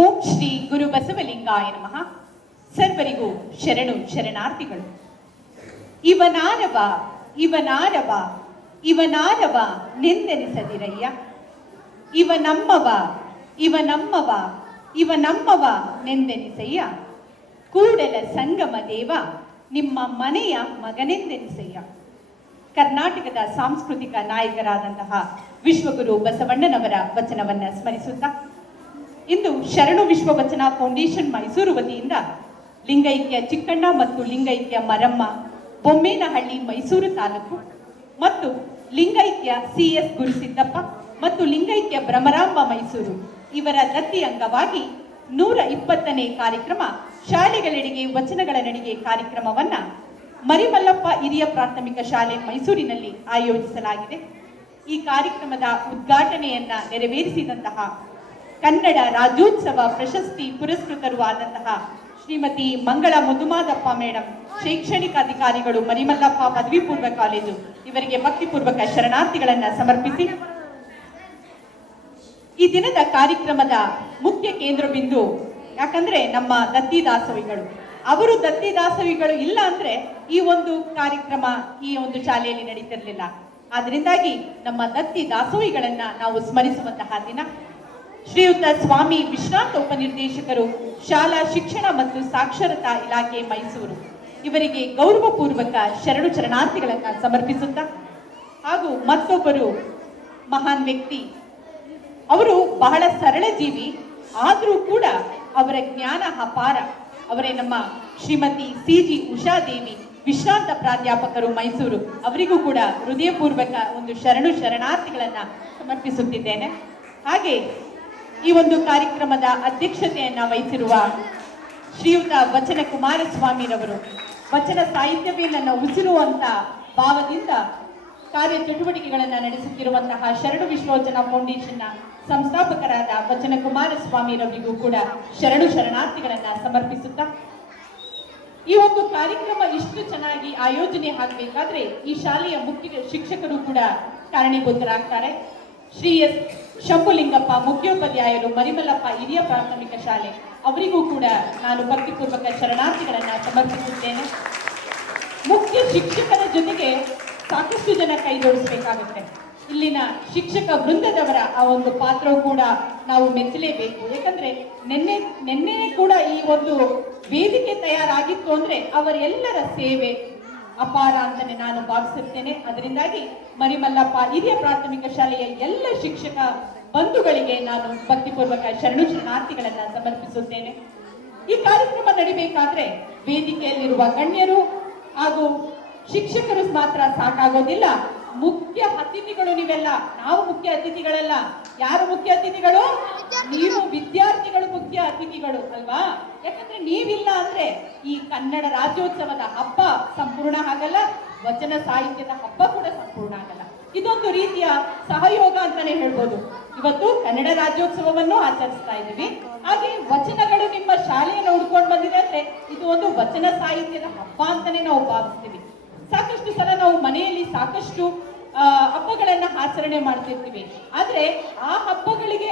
ಓಂ ಶ್ರೀ ಗುರು ಬಸವಲಿಂಗಾಯ ನಮಃ. ಸರ್ವರಿಗೂ ಶರಣು ಶರಣಾರ್ಥಿಗಳು. ಇವನಾರವ ಇವನಾರವ ಇವನಾರವ ನೆಂದೆನಿಸದಿರಯ್ಯ, ಇವನಮ್ಮವ ಇವನಮ್ಮವ ಇವನಮ್ಮವ ನೆಂದೆನಿಸಯ್ಯ, ಕೂಡಲ ಸಂಗಮ ದೇವ ನಿಮ್ಮ ಮನೆಯ ಮಗನೆಂದೆನಿಸಯ್ಯ. ಕರ್ನಾಟಕದ ಸಾಂಸ್ಕೃತಿಕ ನಾಯಕರಾದಂತಹ ವಿಶ್ವಗುರು ಬಸವಣ್ಣನವರ ವಚನವನ್ನ ಸ್ಮರಿಸುತ್ತಾ ಇಂದು ಶರಣು ವಿಶ್ವ ವಚನ ಫೌಂಡೇಶನ್ ಮೈಸೂರು ವತಿಯಿಂದ ಲಿಂಗೈಕ್ಯ ಚಿಕ್ಕಣ್ಣ ಮತ್ತು ಲಿಂಗೈಕ್ಯ ಮರಮ್ಮ, ಬೊಮ್ಮೇನಹಳ್ಳಿ ಮೈಸೂರು ತಾಲೂಕು ಮತ್ತು ಲಿಂಗೈಕ್ಯ CS ಗುರುಸಿದ್ದಪ್ಪ ಮತ್ತು ಲಿಂಗೈಕ್ಯ ಭ್ರಮರಾಂಬ ಮೈಸೂರು ಇವರ ದತ್ತಿ ಅಂಗವಾಗಿ 120ನೇ ಕಾರ್ಯಕ್ರಮ ಶಾಲೆಗಳೆಡೆಗೆ ವಚನಗಳ ನಡಿಗೆ ಕಾರ್ಯಕ್ರಮವನ್ನ ಮರಿಮಲ್ಲಪ್ಪ ಹಿರಿಯ ಪ್ರಾಥಮಿಕ ಶಾಲೆ ಮೈಸೂರಿನಲ್ಲಿ ಆಯೋಜಿಸಲಾಗಿದೆ. ಈ ಕಾರ್ಯಕ್ರಮದ ಉದ್ಘಾಟನೆಯನ್ನ ನೆರವೇರಿಸಿದಂತಹ ಕನ್ನಡ ರಾಜ್ಯೋತ್ಸವ ಪ್ರಶಸ್ತಿ ಪುರಸ್ಕೃತರು ಆದಂತಹ ಶ್ರೀಮತಿ ಮಂಗಳ ಮುದುಮಾದಪ್ಪ ಮೇಡಮ್, ಶೈಕ್ಷಣಿಕ ಅಧಿಕಾರಿಗಳು, ಮರಿಮಲ್ಲಪ್ಪ ಪದವಿ ಪೂರ್ವ ಕಾಲೇಜು, ಇವರಿಗೆ ಭಕ್ತಿಪೂರ್ವಕ ಶರಣಾರ್ಥಿಗಳನ್ನ ಸಮರ್ಪಿಸಿ ಈ ದಿನದ ಕಾರ್ಯಕ್ರಮದ ಮುಖ್ಯ ಕೇಂದ್ರ ಬಿಂದು, ಯಾಕಂದ್ರೆ ನಮ್ಮ ದತ್ತಿ ದಾಸೋಹಿಗಳು, ಅವರು ದತ್ತಿ ದಾಸೋಹಿಗಳು ಇಲ್ಲ ಅಂದ್ರೆ ಈ ಒಂದು ಕಾರ್ಯಕ್ರಮ ಈ ಒಂದು ಶಾಲೆಯಲ್ಲಿ ನಡೀತಿರ್ಲಿಲ್ಲ. ಆದ್ರಿಂದಾಗಿ ನಮ್ಮ ದತ್ತಿ ದಾಸೋಹಿಗಳನ್ನ ನಾವು ಸ್ಮರಿಸುವಂತಹ ದಿನ. ಶ್ರೀಯುತ ಸ್ವಾಮಿ ವಿಶ್ರಾಂತ ಉಪನಿರ್ದೇಶಕರು, ಶಾಲಾ ಶಿಕ್ಷಣ ಮತ್ತು ಸಾಕ್ಷರತಾ ಇಲಾಖೆ ಮೈಸೂರು, ಇವರಿಗೆ ಗೌರವಪೂರ್ವಕ ಶರಣು ಶರಣಾರ್ಥಿಗಳನ್ನು ಸಮರ್ಪಿಸುತ್ತಾ, ಹಾಗೂ ಮತ್ತೊಬ್ಬರು ಮಹಾನ್ ವ್ಯಕ್ತಿ, ಅವರು ಬಹಳ ಸರಳ ಜೀವಿ, ಆದರೂ ಕೂಡ ಅವರ ಜ್ಞಾನ ಅಪಾರ. ಅವರೇ ನಮ್ಮ ಶ್ರೀಮತಿ CG ಉಷಾದೇವಿ, ವಿಶ್ರಾಂತ ಪ್ರಾಧ್ಯಾಪಕರು ಮೈಸೂರು, ಅವರಿಗೂ ಕೂಡ ಹೃದಯಪೂರ್ವಕ ಒಂದು ಶರಣು ಶರಣಾರ್ಥಿಗಳನ್ನ ಸಮರ್ಪಿಸುತ್ತಿದ್ದೇನೆ. ಹಾಗೆ ಈ ಒಂದು ಕಾರ್ಯಕ್ರಮದ ಅಧ್ಯಕ್ಷತೆಯನ್ನ ವಹಿಸಿರುವ ಶ್ರೀಯುತ ವಚನ ಕುಮಾರಸ್ವಾಮಿರವರು, ವಚನ ಸಾಹಿತ್ಯವೇ ನನ್ನ ಉಸಿರು ಅಂತ ಭಾವದಿಂದ ಕಾರ್ಯ ಚಟುವಟಿಕೆಗಳನ್ನು ನಡೆಸುತ್ತಿರುವಂತಹ ಶರಣು ವಿಶ್ವವಚನ ಫೌಂಡೇಶನ್ನ ಸಂಸ್ಥಾಪಕರಾದ ವಚನ ಕುಮಾರಸ್ವಾಮಿರವರಿಗೂ ಕೂಡ ಶರಣು ಶರಣಾರ್ಥಿಗಳನ್ನ ಸಮರ್ಪಿಸುತ್ತಾ, ಈ ಒಂದು ಕಾರ್ಯಕ್ರಮ ಇಷ್ಟು ಚೆನ್ನಾಗಿ ಆಯೋಜನೆ ಆಗಬೇಕಾದ್ರೆ ಈ ಶಾಲೆಯ ಮುಖ್ಯ ಶಿಕ್ಷಕರು ಕೂಡ ಕಾರಣೀಭೂತರಾಗ್ತಾರೆ. ಶ್ರೀ ಎಸ್ ಶಂಭುಲಿಂಗಪ್ಪ, ಮುಖ್ಯೋಪಾಧ್ಯಾಯರು, ಮರಿಮಲ್ಲಪ್ಪ ಹಿರಿಯ ಪ್ರಾಥಮಿಕ ಶಾಲೆ, ಅವರಿಗೂ ಕೂಡ ನಾನು ಭಕ್ತಿಪೂರ್ವಕ ಶರಣಾರ್ಥಿಗಳನ್ನ ಸಮರ್ಪಿಸುತ್ತೇನೆ. ಮುಖ್ಯ ಶಿಕ್ಷಕರ ಜೊತೆಗೆ ಸಾಕಷ್ಟು ಜನ ಕೈ ಜೋಡಿಸಬೇಕಾಗುತ್ತೆ. ಇಲ್ಲಿನ ಶಿಕ್ಷಕ ವೃಂದದವರ ಆ ಒಂದು ಪಾತ್ರವು ಕೂಡ ನಾವು ಮೆಚ್ಚಲೇಬೇಕು. ಯಾಕಂದ್ರೆ ನಿನ್ನೆ ಕೂಡ ಈ ಒಂದು ವೇದಿಕೆ ತಯಾರಾಗಿತ್ತು ಅಂದ್ರೆ ಅವರೆಲ್ಲರ ಸೇವೆ ಅಪಾರ ಅಂತಾನೆ ನಾನು ಭಾವಿಸುತ್ತೇನೆ. ಅದರಿಂದಾಗಿ ಮರಿಮಲ್ಲಪ್ಪ ಹಿರಿಯ ಪ್ರಾಥಮಿಕ ಶಾಲೆಯ ಎಲ್ಲ ಶಿಕ್ಷಕ ಬಂಧುಗಳಿಗೆ ನಾನು ಭಕ್ತಿಪೂರ್ವಕ ಶರಣು ಶರಣಾರ್ಥಿಗಳನ್ನ ಸಮರ್ಪಿಸುತ್ತೇನೆ. ಈ ಕಾರ್ಯಕ್ರಮ ನಡಿಬೇಕಾದ್ರೆ ವೇದಿಕೆಯಲ್ಲಿರುವ ಗಣ್ಯರು ಹಾಗೂ ಶಿಕ್ಷಕರು ಮಾತ್ರ ಸಾಕಾಗೋದಿಲ್ಲ. ಮುಖ್ಯ ಅತಿಥಿಗಳು ನೀವೆಲ್ಲ. ನಾವು ಮುಖ್ಯ ಅತಿಥಿಗಳಲ್ಲ. ಯಾರು ಮುಖ್ಯ ಅತಿಥಿಗಳು? ನೀವು ವಿದ್ಯಾರ್ಥಿಗಳು ಮುಖ್ಯ ಅತಿಥಿಗಳು ಅಲ್ವಾ? ಯಾಕಂದ್ರೆ ನೀವಿಲ್ಲ ಅಂದ್ರೆ ಈ ಕನ್ನಡ ರಾಜ್ಯೋತ್ಸವದ ಹಬ್ಬ ಸಂಪೂರ್ಣ ಆಗಲ್ಲ, ವಚನ ಸಾಹಿತ್ಯದ ಹಬ್ಬ ಕೂಡ ಸಂಪೂರ್ಣ ಆಗಲ್ಲ. ಇದೊಂದು ರೀತಿಯ ಸಹಯೋಗ ಅಂತಾನೆ ಹೇಳ್ಬೋದು. ಇವತ್ತು ಕನ್ನಡ ರಾಜ್ಯೋತ್ಸವವನ್ನು ಆಚರಿಸ್ತಾ ಇದ್ದೀವಿ, ಹಾಗೆ ವಚನಗಳು ನಿಮ್ಮ ಶಾಲೆಯನ್ನು ಹುಡ್ಕೊಂಡು ಬಂದಿದೆ ಅಂದ್ರೆ ಇದು ಒಂದು ವಚನ ಸಾಹಿತ್ಯದ ಹಬ್ಬ ಅಂತಾನೆ ನಾವು ಭಾವಿಸ್ತೀವಿ. ಸಾಕಷ್ಟು ಸಲ ನಾವು ಮನೆಯಲ್ಲಿ ಸಾಕಷ್ಟು ಹಬ್ಬಗಳನ್ನ ಆಚರಣೆ ಮಾಡ್ತಿರ್ತೀವಿ. ಆದ್ರೆ ಆ ಹಬ್ಬಗಳಿಗೆ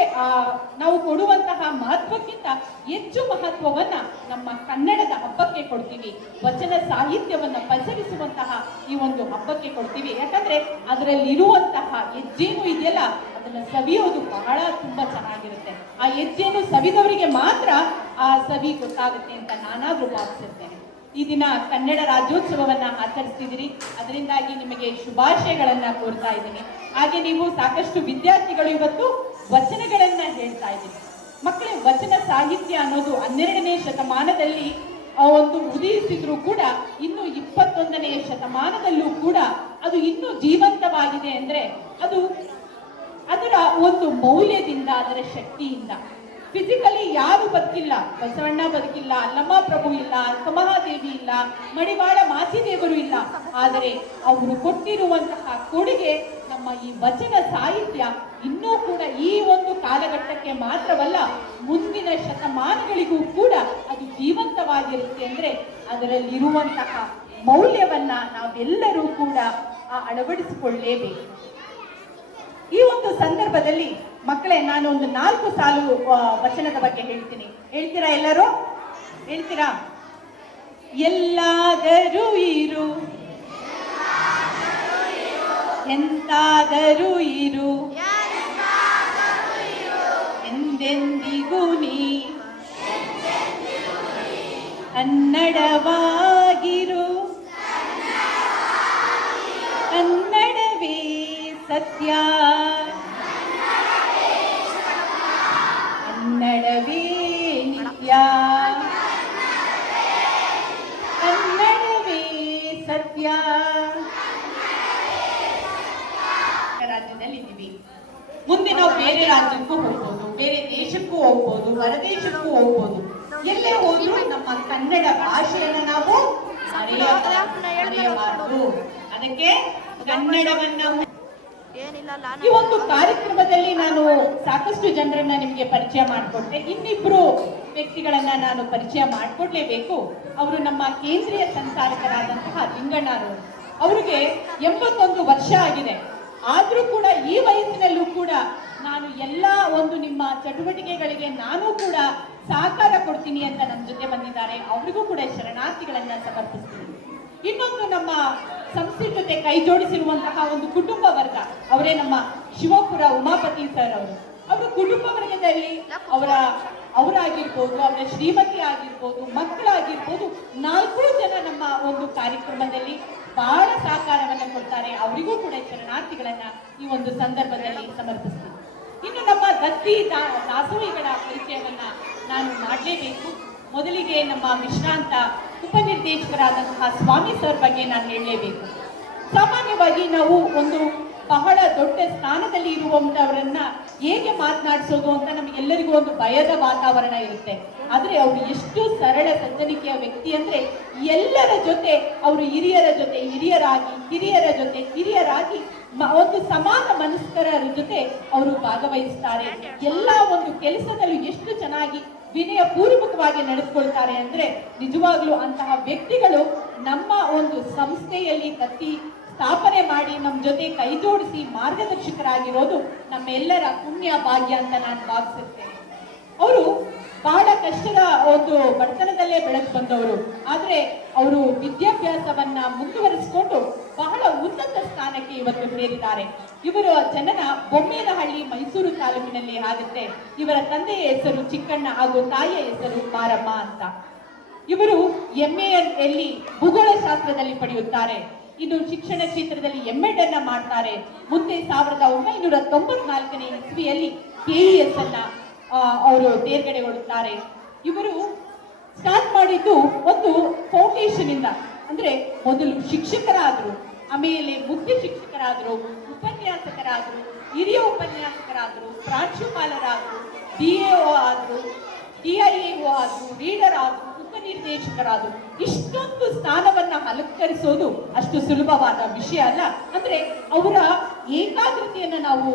ನಾವು ಕೊಡುವಂತಹ ಮಹತ್ವಕ್ಕಿಂತ ಹೆಚ್ಚು ಮಹತ್ವವನ್ನ ನಮ್ಮ ಕನ್ನಡದ ಹಬ್ಬಕ್ಕೆ ಕೊಡ್ತೀವಿ. ವಚನ ಸಾಹಿತ್ಯವನ್ನ ಪಸರಿಸುವಂತಹ ಈ ಒಂದು ಹಬ್ಬಕ್ಕೆ ಕೊಡ್ತೀವಿ. ಯಾಕಂದ್ರೆ ಅದರಲ್ಲಿರುವಂತಹ ಹೆಜ್ಜೆನೂ ಇದೆಯಲ್ಲ, ಅದನ್ನ ಸವಿಯೋದು ಬಹಳ ತುಂಬಾ ಚೆನ್ನಾಗಿರುತ್ತೆ. ಆ ಹೆಜ್ಜೆಯನ್ನು ಸವಿದವರಿಗೆ ಮಾತ್ರ ಆ ಸವಿ ಗೊತ್ತಾಗುತ್ತೆ ಅಂತ ನಾನಾದ್ರೂ ಭಾವಿಸಿರ್ತೇನೆ. ಈ ದಿನ ಕನ್ನಡ ರಾಜ್ಯೋತ್ಸವವನ್ನ ಆಚರಿಸ್ತಿದ್ದೀರಿ, ಅದರಿಂದಾಗಿ ನಿಮಗೆ ಶುಭಾಶಯಗಳನ್ನ ಕೋರ್ತಾ ಇದ್ದೀನಿ. ಹಾಗೆ ನೀವು ಸಾಕಷ್ಟು ವಿದ್ಯಾರ್ಥಿಗಳು ಇವತ್ತು ವಚನಗಳನ್ನ ಹೇಳ್ತಾ ಇದ್ದೀರಿ. ಮಕ್ಕಳೇ, ವಚನ ಸಾಹಿತ್ಯ ಅನ್ನೋದು 12ನೇ ಶತಮಾನದಲ್ಲಿ ಒಂದು ಉದಯಿಸಿದ್ರು ಕೂಡ ಇನ್ನು 21ನೇ ಶತಮಾನದಲ್ಲೂ ಕೂಡ ಅದು ಇನ್ನೂ ಜೀವಂತವಾಗಿದೆ ಅಂದ್ರೆ ಅದು ಅದರ ಒಂದು ಮೌಲ್ಯದಿಂದ, ಅದರ ಶಕ್ತಿಯಿಂದ. ಫಿಸಿಕಲಿ ಯಾರು ಬದುಕಿಲ್ಲ, ಬಸವಣ್ಣ ಬದುಕಿಲ್ಲ, ಅಲ್ಲಮ್ಮ ಪ್ರಭು ಇಲ್ಲ, ಅಕ್ಕಮಹಾದೇವಿ ಇಲ್ಲ, ಮಡಿವಾಳ ಮಾಚಿದೇವರು ಇಲ್ಲ. ಆದರೆ ಅವರು ಕೊಟ್ಟಿರುವಂತಹ ಕೊಡುಗೆ ನಮ್ಮ ಈ ವಚನ ಸಾಹಿತ್ಯ ಇನ್ನೂ ಕೂಡ ಈ ಒಂದು ಕಾಲಘಟ್ಟಕ್ಕೆ ಮಾತ್ರವಲ್ಲ, ಮುಂದಿನ ಶತಮಾನಗಳಿಗೂ ಕೂಡ ಅದು ಜೀವಂತವಾಗಿರುತ್ತೆ. ಅಂದ್ರೆ ಅದರಲ್ಲಿರುವಂತಹ ಮೌಲ್ಯವನ್ನ ನಾವೆಲ್ಲರೂ ಕೂಡ ಅಳವಡಿಸಿಕೊಳ್ಳಲೇಬೇಕು. ಈ ಒಂದು ಸಂದರ್ಭದಲ್ಲಿ ಮಕ್ಕಳೇ, ನಾನು ಒಂದು 4 ಸಾಲು ವಚನದ ಬಗ್ಗೆ ಹೇಳ್ತೀನಿ. ಹೇಳ್ತೀರಾ? ಎಲ್ಲರೂ ಹೇಳ್ತೀರಾ? ಎಲ್ಲಾದರೂ ಇರು, ಎಂತಾದರೂ ಇರು, ಎಂದೆಂದಿಗೂ ನೀ ಕನ್ನಡವಾಗಿರು, ಕನ್ನಡವೇ ಸತ್ಯ, ಕನ್ನಡವೇ ನಿತ್ಯ, ಕನ್ನಡವೇ ಸತ್ಯ. ರಾಜ್ಯದಲ್ಲಿ ಇದ್ದೀವಿ, ಮುಂದೆ ನಾವು ಬೇರೆ ರಾಜ್ಯಕ್ಕೂ ಹೋಗ್ಬೋದು, ಬೇರೆ ದೇಶಕ್ಕೂ ಹೋಗ್ಬೋದು, ಹೊರದೇಶಕ್ಕೂ ಹೋಗ್ಬೋದು. ಎಲ್ಲೇ ಹೋದ್ರೂ ನಮ್ಮ ಕನ್ನಡ ಭಾಷೆಯನ್ನ ನಾವು ಮರೆಯಬಾರದು. ಅದಕ್ಕೆ ಕನ್ನಡವನ್ನ ಈ ಒಂದು ಕಾರ್ಯಕ್ರಮದಲ್ಲಿ ನಾನು ಸಾಕಷ್ಟು ಜನರನ್ನ ನಿಮಗೆ ಪರಿಚಯ ಮಾಡಿಕೊಟ್ಟೆ. ಇನ್ನಿಬ್ರು ವ್ಯಕ್ತಿಗಳನ್ನ ನಾನು ಪರಿಚಯ ಮಾಡಿಕೊಡ್ಲೇಬೇಕು. ಅವರು ನಮ್ಮ ಕೇಂದ್ರೀಯ ಸಂಚಾಲಕರಾದಂತಹ ಲಿಂಗಣ್ಣರು. ಅವರಿಗೆ 81 ವರ್ಷ ಆಗಿದೆ. ಆದ್ರೂ ಕೂಡ ಈ ವಯಸ್ಸಿನಲ್ಲೂ ಕೂಡ ನಾನು ಎಲ್ಲ ಒಂದು ನಿಮ್ಮ ಚಟುವಟಿಕೆಗಳಿಗೆ ನಾನು ಕೂಡ ಸಹಕಾರ ಕೊಡ್ತೀನಿ ಅಂತ ನನ್ನ ಜೊತೆ ಬಂದಿದ್ದಾರೆ. ಅವರಿಗೂ ಕೂಡ ಶರಣಾರ್ಥಿಗಳನ್ನ ಸಮರ್ಪಿಸ್ತೀನಿ. ಇನ್ನೊಂದು ನಮ್ಮ ಸಂಸ್ಥೆ ಜೊತೆ ಕೈ ಜೋಡಿಸಿರುವಂತಹ ಒಂದು ಕುಟುಂಬ ವರ್ಗ, ಅವರೇ ನಮ್ಮ ಶಿವಪುರ ಉಮಾಪತಿ ಸರ್ ಅವರು. ಅವರ ಕುಟುಂಬ ವರ್ಗದಲ್ಲಿ ಅವರಾಗಿರ್ಬೋದು, ಅವರ ಶ್ರೀಮತಿ ಆಗಿರ್ಬೋದು, ಮಕ್ಕಳಾಗಿರ್ಬೋದು, 4 ಜನ ನಮ್ಮ ಒಂದು ಕಾರ್ಯಕ್ರಮದಲ್ಲಿ ಬಹಳ ಸಹಕಾರವನ್ನ ಕೊಡ್ತಾರೆ. ಅವರಿಗೂ ಕೂಡ ಶರಣಾರ್ಥಿಗಳನ್ನ ಈ ಒಂದು ಸಂದರ್ಭದಲ್ಲಿ ಸಮರ್ಪಿಸ್ತೀನಿ. ಇನ್ನು ನಮ್ಮ ದತ್ತಿ ದಾಸೋಹಿಗಳ ಪರಿಚಯವನ್ನ ನಾನು ಮಾಡಲೇಬೇಕು. ಮೊದಲಿಗೆ ನಮ್ಮ ವಿಶ್ರಾಂತ ಉಪನಿರ್ದೇಶಕರಾದಂತಹ ಸ್ವಾಮಿ ಸರ್ ಬಗ್ಗೆ ನಾನು ಹೇಳಲೇಬೇಕು. ಸಾಮಾನ್ಯವಾಗಿ ನಾವು ಒಂದು ಬಹಳ ದೊಡ್ಡ ಸ್ಥಾನದಲ್ಲಿ ಇರುವಂತವರನ್ನ ಹೇಗೆ ಮಾತನಾಡಿಸೋದು ಅಂತ ನಮಗೆಲ್ಲರಿಗೂ ಒಂದು ಭಯದ ವಾತಾವರಣ ಇರುತ್ತೆ. ಆದ್ರೆ ಅವರು ಎಷ್ಟು ಸರಳ ಸಜ್ಜನಿಕೆಯ ವ್ಯಕ್ತಿ ಅಂದ್ರೆ ಎಲ್ಲರ ಜೊತೆ ಅವರು ಹಿರಿಯರ ಜೊತೆ ಹಿರಿಯರಾಗಿ, ಕಿರಿಯರ ಜೊತೆ ಕಿರಿಯರಾಗಿ ಒಂದು ಸಮಾನ ಮನಸ್ಕರ ಜೊತೆ ಅವರು ಭಾಗವಹಿಸ್ತಾರೆ. ಎಲ್ಲ ಒಂದು ಕೆಲಸದಲ್ಲೂ ಎಷ್ಟು ಚೆನ್ನಾಗಿ ವಿನಯ ಪೂರ್ವಕವಾಗಿ ನಡೆದುಕೊಳ್ತಾರೆ ಅಂದ್ರೆ ನಿಜವಾಗ್ಲೂ ಅಂತಹ ವ್ಯಕ್ತಿಗಳು ನಮ್ಮ ಒಂದು ಸಂಸ್ಥೆಯಲ್ಲಿ ದತ್ತಿ ಸ್ಥಾಪನೆ ಮಾಡಿ ನಮ್ಮ ಜೊತೆ ಕೈ ಜೋಡಿಸಿ ಮಾರ್ಗದರ್ಶಕರಾಗಿರೋದು ನಮ್ಮೆಲ್ಲರ ಪುಣ್ಯ ಭಾಗ್ಯ ಅಂತ ನಾನು ಭಾವಿಸುತ್ತೇನೆ. ಅವರು ಬಹಳ ಕಷ್ಟದ ಒಂದು ಬಡತನದಲ್ಲೇ ಬೆಳೆದು ಬಂದವರು. ಆದ್ರೆ ಅವರು ವಿದ್ಯಾಭ್ಯಾಸವನ್ನ ಮುಂದುವರಿಸಿಕೊಂಡು ಬಹಳ ಉನ್ನತ ಸ್ಥಾನಕ್ಕೆ ಇವತ್ತು ಸೇರಿದ್ದಾರೆ. ಇವರ ಜನನ ಬೊಮ್ಮೇನಹಳ್ಳಿ, ಮೈಸೂರು ತಾಲೂಕಿನಲ್ಲಿ ಆಗುತ್ತೆ. ಇವರ ತಂದೆಯ ಹೆಸರು ಚಿಕ್ಕಣ್ಣ ಹಾಗೂ ತಾಯಿಯ ಹೆಸರು ಮಾರಮ್ಮ ಅಂತ. ಇವರು MA ಭೂಗೋಳ ಶಾಸ್ತ್ರದಲ್ಲಿ ಪಡೆಯುತ್ತಾರೆ. ಇನ್ನು ಶಿಕ್ಷಣ ಕ್ಷೇತ್ರದಲ್ಲಿ MEd ಅನ್ನ ಮಾಡ್ತಾರೆ. ಮುಂದೆ 1994ನೇ ಇಸ್ವಿಯಲ್ಲಿ KES ಅನ್ನ ಅವರು ತೇರ್ಗಡೆಗೊಳ್ಳುತ್ತಾರೆ. ಇವರು ಸ್ಟಾರ್ಟ್ ಮಾಡಿದ್ದು ಒಂದು ಫೌಂಡೇಶನ್ ಇಂದ, ಅಂದ್ರೆ ಮೊದಲು ಶಿಕ್ಷಕರಾದ್ರು, ಆಮೇಲೆ ಮುಖ್ಯ ಶಿಕ್ಷಕರಾದ್ರು, ಉಪನ್ಯಾಸಕರಾದ್ರು, ಹಿರಿಯ ಉಪನ್ಯಾಸಕರಾದ್ರು, ಪ್ರಾಂಶುಪಾಲರಾದ್ರು, DAO ಆದ್ರು, DIAO ಆದ್ರು, ರೀಡರ್ ಆದ್ರು, ಉಪನಿರ್ದೇಶಕರಾದ್ರು. ಇಷ್ಟೊಂದು ಸ್ಥಾನವನ್ನ ಅಲಂಕರಿಸೋದು ಅಷ್ಟು ಸುಲಭವಾದ ವಿಷಯ ಅಲ್ಲ. ಅಂದ್ರೆ ಅವರ ಏಕಾಗ್ರತೆಯನ್ನ ನಾವು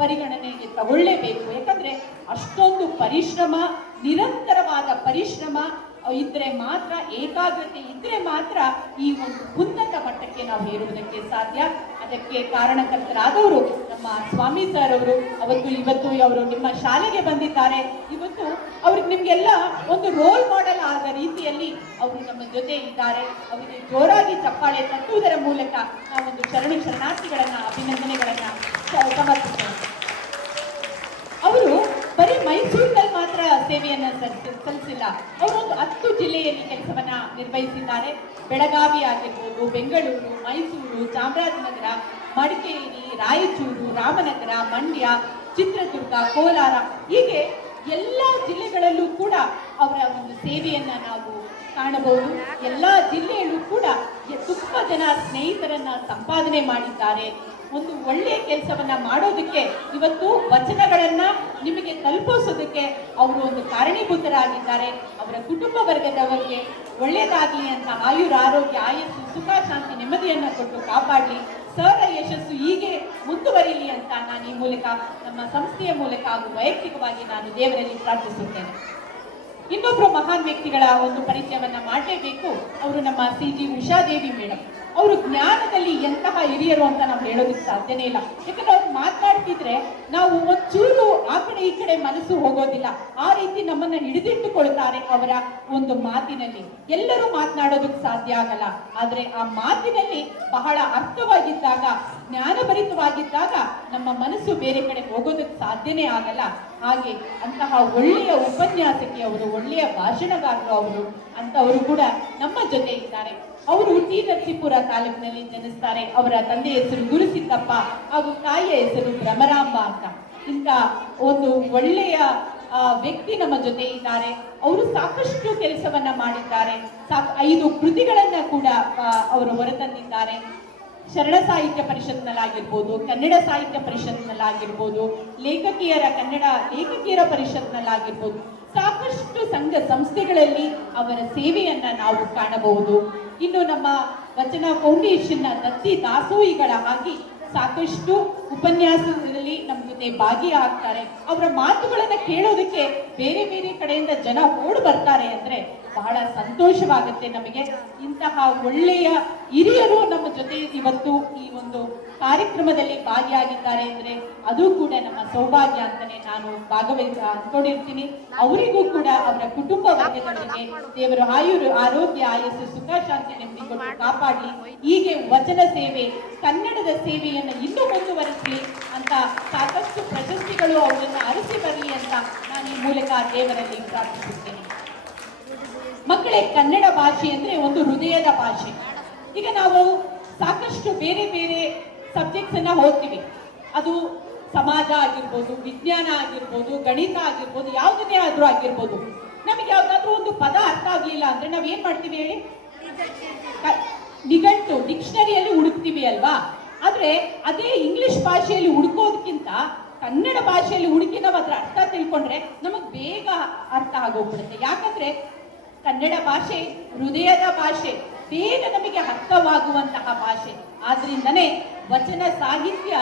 ಪರಿಗಣನೆಗೆ ತಗೊಳ್ಳೇಬೇಕು. ಯಾಕಂದ್ರೆ ಅಷ್ಟೊಂದು ಪರಿಶ್ರಮ, ನಿರಂತರವಾದ ಪರಿಶ್ರಮ ಇದ್ರೆ ಮಾತ್ರ, ಏಕಾಗ್ರತೆ ಇದ್ರೆ ಮಾತ್ರ ಈ ಒಂದು ಉನ್ನತ ಮಟ್ಟಕ್ಕೆ ನಾವು ಏರುವುದಕ್ಕೆ ಸಾಧ್ಯ. ಅದಕ್ಕೆ ಕಾರಣಕರ್ತರಾದವರು ನಮ್ಮ ಸ್ವಾಮಿ ಸರ್ ಅವರು. ಇವತ್ತು ಅವರು ನಿಮ್ಮ ಶಾಲೆಗೆ ಬಂದಿದ್ದಾರೆ. ಇವತ್ತು ಅವ್ರಿಗೆ ನಿಮ್ಗೆಲ್ಲ ಒಂದು ರೋಲ್ ಮಾಡೆಲ್ ಆದ ರೀತಿಯಲ್ಲಿ ಅವರು ನಮ್ಮ ಜೊತೆ ಇದ್ದಾರೆ. ಅವರಿಗೆ ಜೋರಾಗಿ ಚಪ್ಪಾಳೆ ತಟ್ಟುವುದರ ಮೂಲಕ ನಾವೊಂದು ಶರಣಾರ್ಥಿಗಳನ್ನ ಅಭಿನಂದನೆಗಳನ್ನ ಸಮರ್ಪಿಸ್ತೇವೆ. ಅವರು ಬರೀ ಮೈಸೂರಿನಲ್ಲಿ ಮಾತ್ರ ಸೇವೆಯನ್ನ ಸಲ್ಲಿಸಿಲ್ಲ. ಅವರೊಂದು 10 ಜಿಲ್ಲೆಯಲ್ಲಿ ಕೆಲಸವನ್ನ ನಿರ್ವಹಿಸಿದ್ದಾರೆ. ಬೆಳಗಾವಿ ಆಗಿರ್ಬೋದು, ಬೆಂಗಳೂರು, ಮೈಸೂರು, ಚಾಮರಾಜನಗರ, ಮಡಿಕೇರಿ, ರಾಯಚೂರು, ರಾಮನಗರ, ಮಂಡ್ಯ, ಚಿತ್ರದುರ್ಗ, ಕೋಲಾರ, ಹೀಗೆ ಎಲ್ಲ ಜಿಲ್ಲೆಗಳಲ್ಲೂ ಕೂಡ ಅವರ ಒಂದು ಸೇವೆಯನ್ನ ನಾವು ಕಾಣಬಹುದು. ಎಲ್ಲ ಜಿಲ್ಲೆಯಲ್ಲೂ ಕೂಡ ತುಂಬಾ ಜನ ಸ್ನೇಹಿತರನ್ನ ಸಂಪಾದನೆ ಮಾಡಿದ್ದಾರೆ. ಒಂದು ಒಳ್ಳೆಯ ಕೆಲಸವನ್ನ ಮಾಡೋದಕ್ಕೆ, ಇವತ್ತು ವಚನಗಳನ್ನ ನಿಮಗೆ ತಲುಪಿಸೋದಕ್ಕೆ ಅವರು ಒಂದು ಕಾರಣೀಭೂತರಾಗಿದ್ದಾರೆ. ಅವರ ಕುಟುಂಬ ವರ್ಗದವರಿಗೆ ಒಳ್ಳೆಯದಾಗಲಿ ಅಂತ ಆಯುರ, ಆರೋಗ್ಯ, ಆಯಸ್ಸು, ಸುಖ, ಶಾಂತಿ, ನೆಮ್ಮದಿಯನ್ನ ಕೊಟ್ಟು ಕಾಪಾಡಲಿ. ಸರ ಯಶಸ್ಸು ಹೀಗೆ ಮುಂದುವರಿಲಿ ಅಂತ ನಾನು ಈ ಮೂಲಕ, ನಮ್ಮ ಸಂಸ್ಥೆಯ ಮೂಲಕ ಹಾಗೂ ವೈಯಕ್ತಿಕವಾಗಿ ನಾನು ದೇವರಲ್ಲಿ ಪ್ರಾರ್ಥಿಸುತ್ತೇನೆ. ಇನ್ನೊಬ್ಬರು ಮಹಾನ್ ವ್ಯಕ್ತಿಗಳ ಒಂದು ಪರಿಚಯವನ್ನ ಮಾಡಲೇಬೇಕು. ಅವರು ನಮ್ಮ CG ಉಷಾದೇವಿ ಮೇಡಮ್. ಅವರು ಜ್ಞಾನದಲ್ಲಿ ಎಂತಹ ಹಿರಿಯರು ಅಂತ ನಾವು ಹೇಳೋದಕ್ಕೆ ಸಾಧ್ಯನೇ ಇಲ್ಲ. ಯಾಕಂದ್ರೆ ಅವ್ರು ಮಾತನಾಡ್ತಿದ್ರೆ ನಾವು ಒಂಚೂರು ಆ ಕಡೆ ಈ ಕಡೆ ಮನಸ್ಸು ಹೋಗೋದಿಲ್ಲ. ಆ ರೀತಿ ನಮ್ಮನ್ನ ಹಿಡಿದಿಟ್ಟುಕೊಳ್ತಾರೆ ಅವರ ಒಂದು ಮಾತಿನಲ್ಲಿ. ಎಲ್ಲರೂ ಮಾತನಾಡೋದಕ್ಕೆ ಸಾಧ್ಯ ಆಗಲ್ಲ. ಆದ್ರೆ ಆ ಮಾತಿನಲ್ಲಿ ಬಹಳ ಅರ್ಥವಾಗಿದ್ದಾಗ, ಜ್ಞಾನಭರಿತವಾಗಿದ್ದಾಗ ನಮ್ಮ ಮನಸ್ಸು ಬೇರೆ ಕಡೆ ಹೋಗೋದಕ್ಕೆ ಸಾಧ್ಯನೇ ಆಗಲ್ಲ. ಹಾಗೆ ಅಂತಹ ಒಳ್ಳೆಯ ಉಪನ್ಯಾಸಕಿ ಅವರು, ಒಳ್ಳೆಯ ಭಾಷಣಗಾರರು ಅವರು ಅಂತವರು ಕೂಡ ನಮ್ಮ ಜೊತೆ ಇದ್ದಾರೆ. ಅವರು ಟಿ ನರಸೀಪುರ ತಾಲೂಕಿನಲ್ಲಿ ಜನಿಸ್ತಾರೆ. ಅವರ ತಂದೆಯ ಹೆಸರು ಗುರುಸಿದ್ದಪ್ಪ ಹಾಗೂ ತಾಯಿಯ ಹೆಸರು ಭ್ರಮರಾಂಬ ಅಂತ. ಇಂಥ ಒಂದು ಒಳ್ಳೆಯ ವ್ಯಕ್ತಿ ನಮ್ಮ ಜೊತೆ ಇದ್ದಾರೆ. ಅವರು ಸಾಕಷ್ಟು ಕೆಲಸವನ್ನ ಮಾಡಿದ್ದಾರೆ. 5 ಕೃತಿಗಳನ್ನ ಕೂಡ ಅವರು ಹೊರತಂದಿದ್ದಾರೆ. ಶರಣ ಸಾಹಿತ್ಯ ಪರಿಷತ್ನಲ್ಲಾಗಿರ್ಬೋದು, ಕನ್ನಡ ಸಾಹಿತ್ಯ ಪರಿಷತ್ನಲ್ಲಾಗಿರ್ಬೋದು, ಕನ್ನಡ ಲೇಖಕಿಯರ ಪರಿಷತ್ನಲ್ಲಾಗಿರ್ಬೋದು, ಸಾಕಷ್ಟು ಸಂಘ ಸಂಸ್ಥೆಗಳಲ್ಲಿ ಅವರ ಸೇವೆಯನ್ನ ನಾವು ಕಾಣಬಹುದು. ಇನ್ನು ನಮ್ಮ ವಚನ ಫೌಂಡೇಶನ್ನ ದತ್ತಿ ದಾಸೋಹಿಗಳಾಗಿ ಸಾಕಷ್ಟು ಉಪನ್ಯಾಸದಲ್ಲಿ ನಮ್ಮ ಜೊತೆ ಭಾಗಿಯಾಗ್ತಾರೆ. ಅವರ ಮಾತುಗಳನ್ನ ಕೇಳೋದಕ್ಕೆ ಬೇರೆ ಬೇರೆ ಕಡೆಯಿಂದ ಜನ ಓಡ್ ಬರ್ತಾರೆ ಅಂದ್ರೆ ಬಹಳ ಸಂತೋಷವಾಗುತ್ತೆ ನಮಗೆ. ಇಂತಹ ಒಳ್ಳೆಯ ಹಿರಿಯರು ನಮ್ಮ ಜೊತೆ ಇವತ್ತು ಈ ಒಂದು ಕಾರ್ಯಕ್ರಮದಲ್ಲಿ ಭಾಗಿಯಾಗಿದ್ದಾರೆ ಅಂದ್ರೆ ಅದು ಕೂಡ ನಮ್ಮ ಸೌಭಾಗ್ಯ ಅಂತಾನೆ ನಾನು ಅನ್ಕೊಂಡಿರ್ತೀನಿ. ಅವರಿಗೂ ಕೂಡ ಅವರ ಕುಟುಂಬ ವರ್ಗದವರಿಗೆ ದೇವರು ಆರೋಗ್ಯ, ಆಯಸ್ಸು, ಸುಖ, ಶಾಂತಿ, ನೆಮ್ಮದಿ ಕೊಟ್ಟು ಕಾಪಾಡಲಿ. ಹೀಗೆ ವಚನ ಸೇವೆ, ಕನ್ನಡದ ಸೇವೆಯನ್ನು ಇನ್ನೂ ಮುಂದುವರಿಸಲಿ. ಅಂತ ಸಾಕಷ್ಟು ಪ್ರಶಸ್ತಿಗಳು ಅವರನ್ನು ಅರಸಿ ಬರಲಿ ಅಂತ ನಾನು ಈ ಮೂಲಕ ದೇವರಲ್ಲಿ ಪ್ರಾರ್ಥಿಸುತ್ತೇನೆ. ಮಕ್ಕಳೇ, ಕನ್ನಡ ಭಾಷೆ ಅಂದ್ರೆ ಒಂದು ಹೃದಯದ ಭಾಷೆ. ಈಗ ನಾವು ಸಾಕಷ್ಟು ಬೇರೆ ಬೇರೆ ಸಬ್ಜೆಕ್ಟ್ಸ್ ಅನ್ನ ಓದ್ತೀವಿ. ಅದು ಸಮಾಜ ಆಗಿರ್ಬೋದು, ವಿಜ್ಞಾನ ಆಗಿರ್ಬೋದು, ಗಣಿತ ಆಗಿರ್ಬೋದು, ಯಾವುದನ್ನೇ ಆದ್ರೂ ಆಗಿರ್ಬೋದು. ನಮಗೆ ಯಾವ್ದಾದ್ರೂ ಒಂದು ಪದ ಅರ್ಥ ಆಗ್ಲಿಲ್ಲ ಅಂದ್ರೆ ನಾವ್ ಏನ್ ಮಾಡ್ತೀವಿ ಹೇಳಿ? ನಿಘಂಟು, ಡಿಕ್ಷನರಿಯಲ್ಲಿ ಹುಡುಕ್ತೀವಿ ಅಲ್ವಾ? ಆದ್ರೆ ಅದೇ ಇಂಗ್ಲಿಷ್ ಭಾಷೆಯಲ್ಲಿ ಹುಡುಕೋದಕ್ಕಿಂತ ಕನ್ನಡ ಭಾಷೆಯಲ್ಲಿ ಹುಡುಕಿ ನಾವು ಅದ್ರ ಅರ್ಥ ತಿಳ್ಕೊಂಡ್ರೆ ನಮಗ್ ಬೇಗ ಅರ್ಥ ಆಗೋಗ್ಬಿಡುತ್ತೆ. ಯಾಕಂದ್ರೆ ಕನ್ನಡ ಭಾಷೆ ಹೃದಯದ ಭಾಷೆ, ಬೇಗ ನಮಗೆ ಅರ್ಥವಾಗುವಂತಹ ಭಾಷೆ. ಆದ್ರಿಂದನೇ ವಚನ ಸಾಹಿತ್ಯ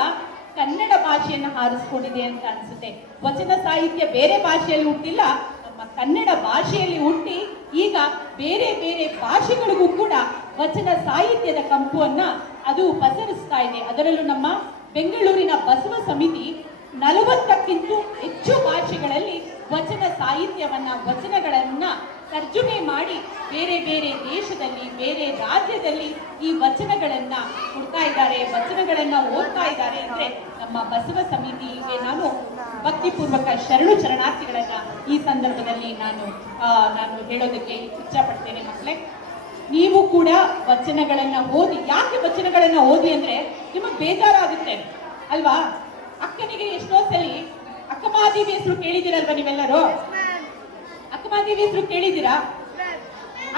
ಕನ್ನಡ ಭಾಷೆಯನ್ನು ಆರಿಸ್ಕೊಂಡಿದೆ ಅಂತ ಅನ್ಸುತ್ತೆ. ವಚನ ಸಾಹಿತ್ಯ ಬೇರೆ ಭಾಷೆಯಲ್ಲಿ ಹುಟ್ಟಿಲ್ಲ, ನಮ್ಮ ಕನ್ನಡ ಭಾಷೆಯಲ್ಲಿ ಹುಟ್ಟಿ ಈಗ ಬೇರೆ ಬೇರೆ ಭಾಷೆಗಳಿಗೂ ಕೂಡ ವಚನ ಸಾಹಿತ್ಯದ ಕಂಪುವನ್ನ ಅದು ಪಸರಿಸ್ತಾ ಇದೆ. ಅದರಲ್ಲೂ ನಮ್ಮ ಬೆಂಗಳೂರಿನ ಬಸವ ಸಮಿತಿ 40ಕ್ಕಿಂತ ಹೆಚ್ಚು ಭಾಷೆಗಳಲ್ಲಿ ವಚನ ಸಾಹಿತ್ಯವನ್ನ, ವಚನಗಳನ್ನ ತರ್ಜುಮೆ ಮಾಡಿ ಬೇರೆ ಬೇರೆ ದೇಶದಲ್ಲಿ, ಬೇರೆ ರಾಜ್ಯದಲ್ಲಿ ಈ ವಚನಗಳನ್ನ ಕೊಡ್ತಾ ಇದ್ದಾರೆ, ವಚನಗಳನ್ನ ಓದ್ತಾ ಇದ್ದಾರೆ. ಅಂದ್ರೆ ನಮ್ಮ ಬಸವ ಸಮಿತಿಗೆ ನಾನು ಭಕ್ತಿಪೂರ್ವಕ ಶರಣಾರ್ಥಿಗಳನ್ನ ಈ ಸಂದರ್ಭದಲ್ಲಿ ನಾನು ಹೇಳೋದಕ್ಕೆ ಇಚ್ಛಪಡ್ತೇನೆ. ಮಕ್ಕಳೇ, ನೀವು ಕೂಡ ವಚನಗಳನ್ನ ಓದಿ. ಯಾಕೆ ವಚನಗಳನ್ನ ಓದಿ ಅಂದ್ರೆ ನಿಮಗೆ ಬೇಜಾರಾಗುತ್ತೆ ಅಲ್ವಾ? ಅಕ್ಕನಿಗೆ ಎಷ್ಟೋ ಸಲಿ ಅಕ್ಕಮಹಾದೇವಿ ಹೆಸರು ಕೇಳಿದಿರಲ್ವಾ ನೀವೆಲ್ಲರೂ? ಅಕ್ಕಮಹಾದೇವಿ ಹೆಸರು ಕೇಳಿದಿರಾ?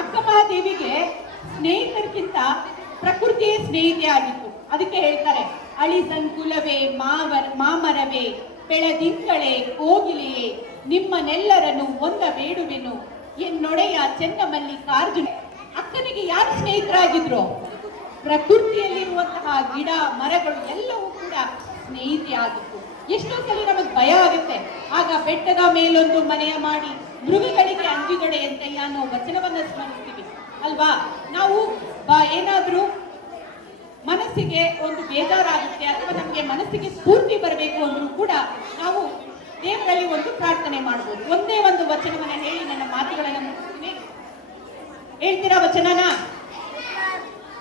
ಅಕ್ಕಮಹಾದೇವಿಗೆ ಸ್ನೇಹಿತರಿಗಿಂತ ಪ್ರಕೃತಿಯೇ ಸ್ನೇಹಿತೆ ಆಗಿತ್ತು. ಅದಕ್ಕೆ ಹೇಳ್ತಾರೆ, ಅಳಿ ಸಂಕುಲವೇ ಮಾಮರವೇ ಬೆಳದಿಂಗಳೇ ಕೋಗಿಲೆಯೇ ನಿಮ್ಮನ್ನೆಲ್ಲರನ್ನು ಒಂದ ಬೇಡುವೆನು ಎನ್ನೊಡೆಯ ಚೆನ್ನಮಲ್ಲಿಕಾರ್ಜುನ. ಅಕ್ಕನಿಗೆ ಯಾರು ಸ್ನೇಹಿತರಾಗಿದ್ರು? ಪ್ರಕೃತಿಯಲ್ಲಿರುವಂತಹ ಗಿಡ ಮರಗಳು ಎಲ್ಲವೂ ಕೂಡ ಸ್ನೇಹಿತೆ ಆಗಿತ್ತು. ಎಷ್ಟೋ ಸಲ ನಮಗೆ ಭಯ ಆಗುತ್ತೆ. ಆಗ ಬೆಟ್ಟದ ಮೇಲೊಂದು ಮನೆಯ ಮಾಡಿ ಮೃಗಗಳಿಗೆ ಅಂಜಿದೊಡೆ ಅಂತ ಅನ್ನೋ ವಚನವನ್ನ ಸ್ಮರಿಸ್ತೀವಿ ಅಲ್ವಾ? ನಾವು ಏನಾದ್ರೂ ಮನಸ್ಸಿಗೆ ಒಂದು ಬೇಜಾರಾಗುತ್ತೆ ಅಥವಾ ನಮಗೆ ಮನಸ್ಸಿಗೆ ಸ್ಫೂರ್ತಿ ಬರಬೇಕು ಅಂದ್ರೂ ಕೂಡ ನಾವು ದೇವರಲ್ಲಿ ಒಂದು ಪ್ರಾರ್ಥನೆ ಮಾಡಬಹುದು. ಒಂದೇ ಒಂದು ವಚನವನ್ನ ಹೇಳಿ ನನ್ನ ಮಾತುಗಳನ್ನ ಮುಗಿಸ್ತೀನಿ. ಹೇಳ್ತೀರಾ ವಚನನ?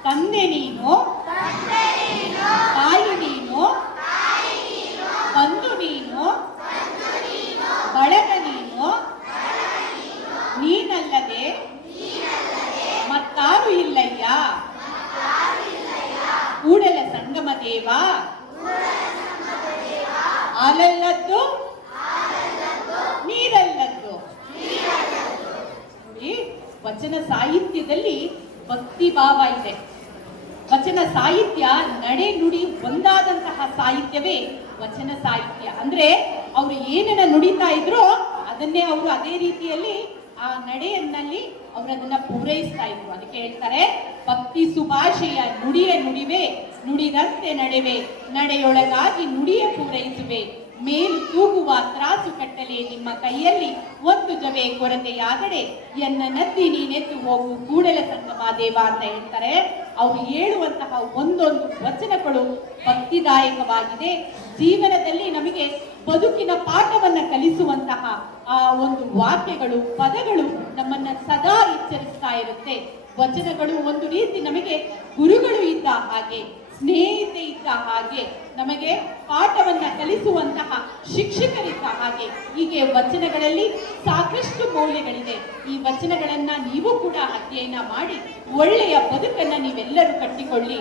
ತಂದೆ ನೀನು, ತಾಯಿ ನೀನು, ಬಂಧು ನೀನು, ಬಳಗ ನೀನು, ನೀನಲ್ಲದೆ ಮತ್ತಾರು ಇಲ್ಲಯ್ಯ, ಕೂಡಲ ಸಂಗಮ ದೇವ, ಹಾಲಲ್ಲದ್ದು ನೀರಲ್ಲದ್ದು. ನೋಡಿ, ವಚನ ಸಾಹಿತ್ಯದಲ್ಲಿ ಭಕ್ತಿ ಭಾವ ಇದೆ. ವಚನ ಸಾಹಿತ್ಯ ನಡೆ ನುಡಿ ಒಂದಾದಂತಹ ಸಾಹಿತ್ಯವೇ ವಚನ ಸಾಹಿತ್ಯ. ಅಂದ್ರೆ ಅವರು ಏನನ್ನ ನುಡಿತಾ ಇದ್ರೋ ಅದನ್ನೇ ಅವರು ಅದೇ ರೀತಿಯಲ್ಲಿ ಆ ನಡೆಯನ್ನಲ್ಲಿ ಅವರು ಅದನ್ನ ಪೂರೈಸ್ತಾ ಇದ್ರು. ಅದಕ್ಕೆ ಹೇಳ್ತಾರೆ, ಭಕ್ತಿ ಸುಭಾಷೆಯ ನುಡಿಯ ನುಡಿವೆ, ನುಡಿದಂತೆ ನಡೆವೆ, ನಡೆಯೊಳಗಾಗಿ ನುಡಿಯ ಪೂರೈಸುವೆ, ಮೇಲು ತೂಗುವ ತ್ರಾಸು ಕಟ್ಟಲೆ ನಿಮ್ಮ ಕೈಯಲ್ಲಿ, ಒಂದು ಜವೆ ಕೊರತೆಯಾದರೆ ಎನ್ನ ನದ್ದಿ ನೀನೆದ್ದು ಹೋಗು ಕೂಡಲ ಸಂಗಮ ದೇವ ಅಂತ ಹೇಳ್ತಾರೆ. ಅವರು ಹೇಳುವಂತಹ ಒಂದೊಂದು ವಚನಗಳು ಭಕ್ತಿದಾಯಕವಾಗಿದೆ. ಜೀವನದಲ್ಲಿ ನಮಗೆ ಬದುಕಿನ ಪಾಠವನ್ನ ಕಲಿಸುವಂತಹ ಆ ಒಂದು ವಾಕ್ಯಗಳು, ಪದಗಳು ನಮ್ಮನ್ನ ಸದಾ ಎಚ್ಚರಿಸ್ತಾ ಇರುತ್ತೆ. ವಚನಗಳು ಒಂದು ರೀತಿ ನಮಗೆ ಗುರುಗಳು ಇದ್ದ ಹಾಗೆ, ಸ್ನೇಹಿತೆ ಇದ್ದ ಹಾಗೆ, ನಮಗೆ ಪಾಠವನ್ನ ಕಲಿಸುವಂತಹ ಶಿಕ್ಷಕರಿದ್ದ ಹಾಗೆ. ಹೀಗೆ ವಚನಗಳಲ್ಲಿ ಸಾಕಷ್ಟು ಮೌಲ್ಯಗಳಿದೆ. ಈ ವಚನಗಳನ್ನ ನೀವು ಕೂಡ ಅಧ್ಯಯನ ಮಾಡಿ ಒಳ್ಳೆಯ ಬದುಕನ್ನ ನೀವೆಲ್ಲರೂ ಕಟ್ಟಿಕೊಳ್ಳಿ,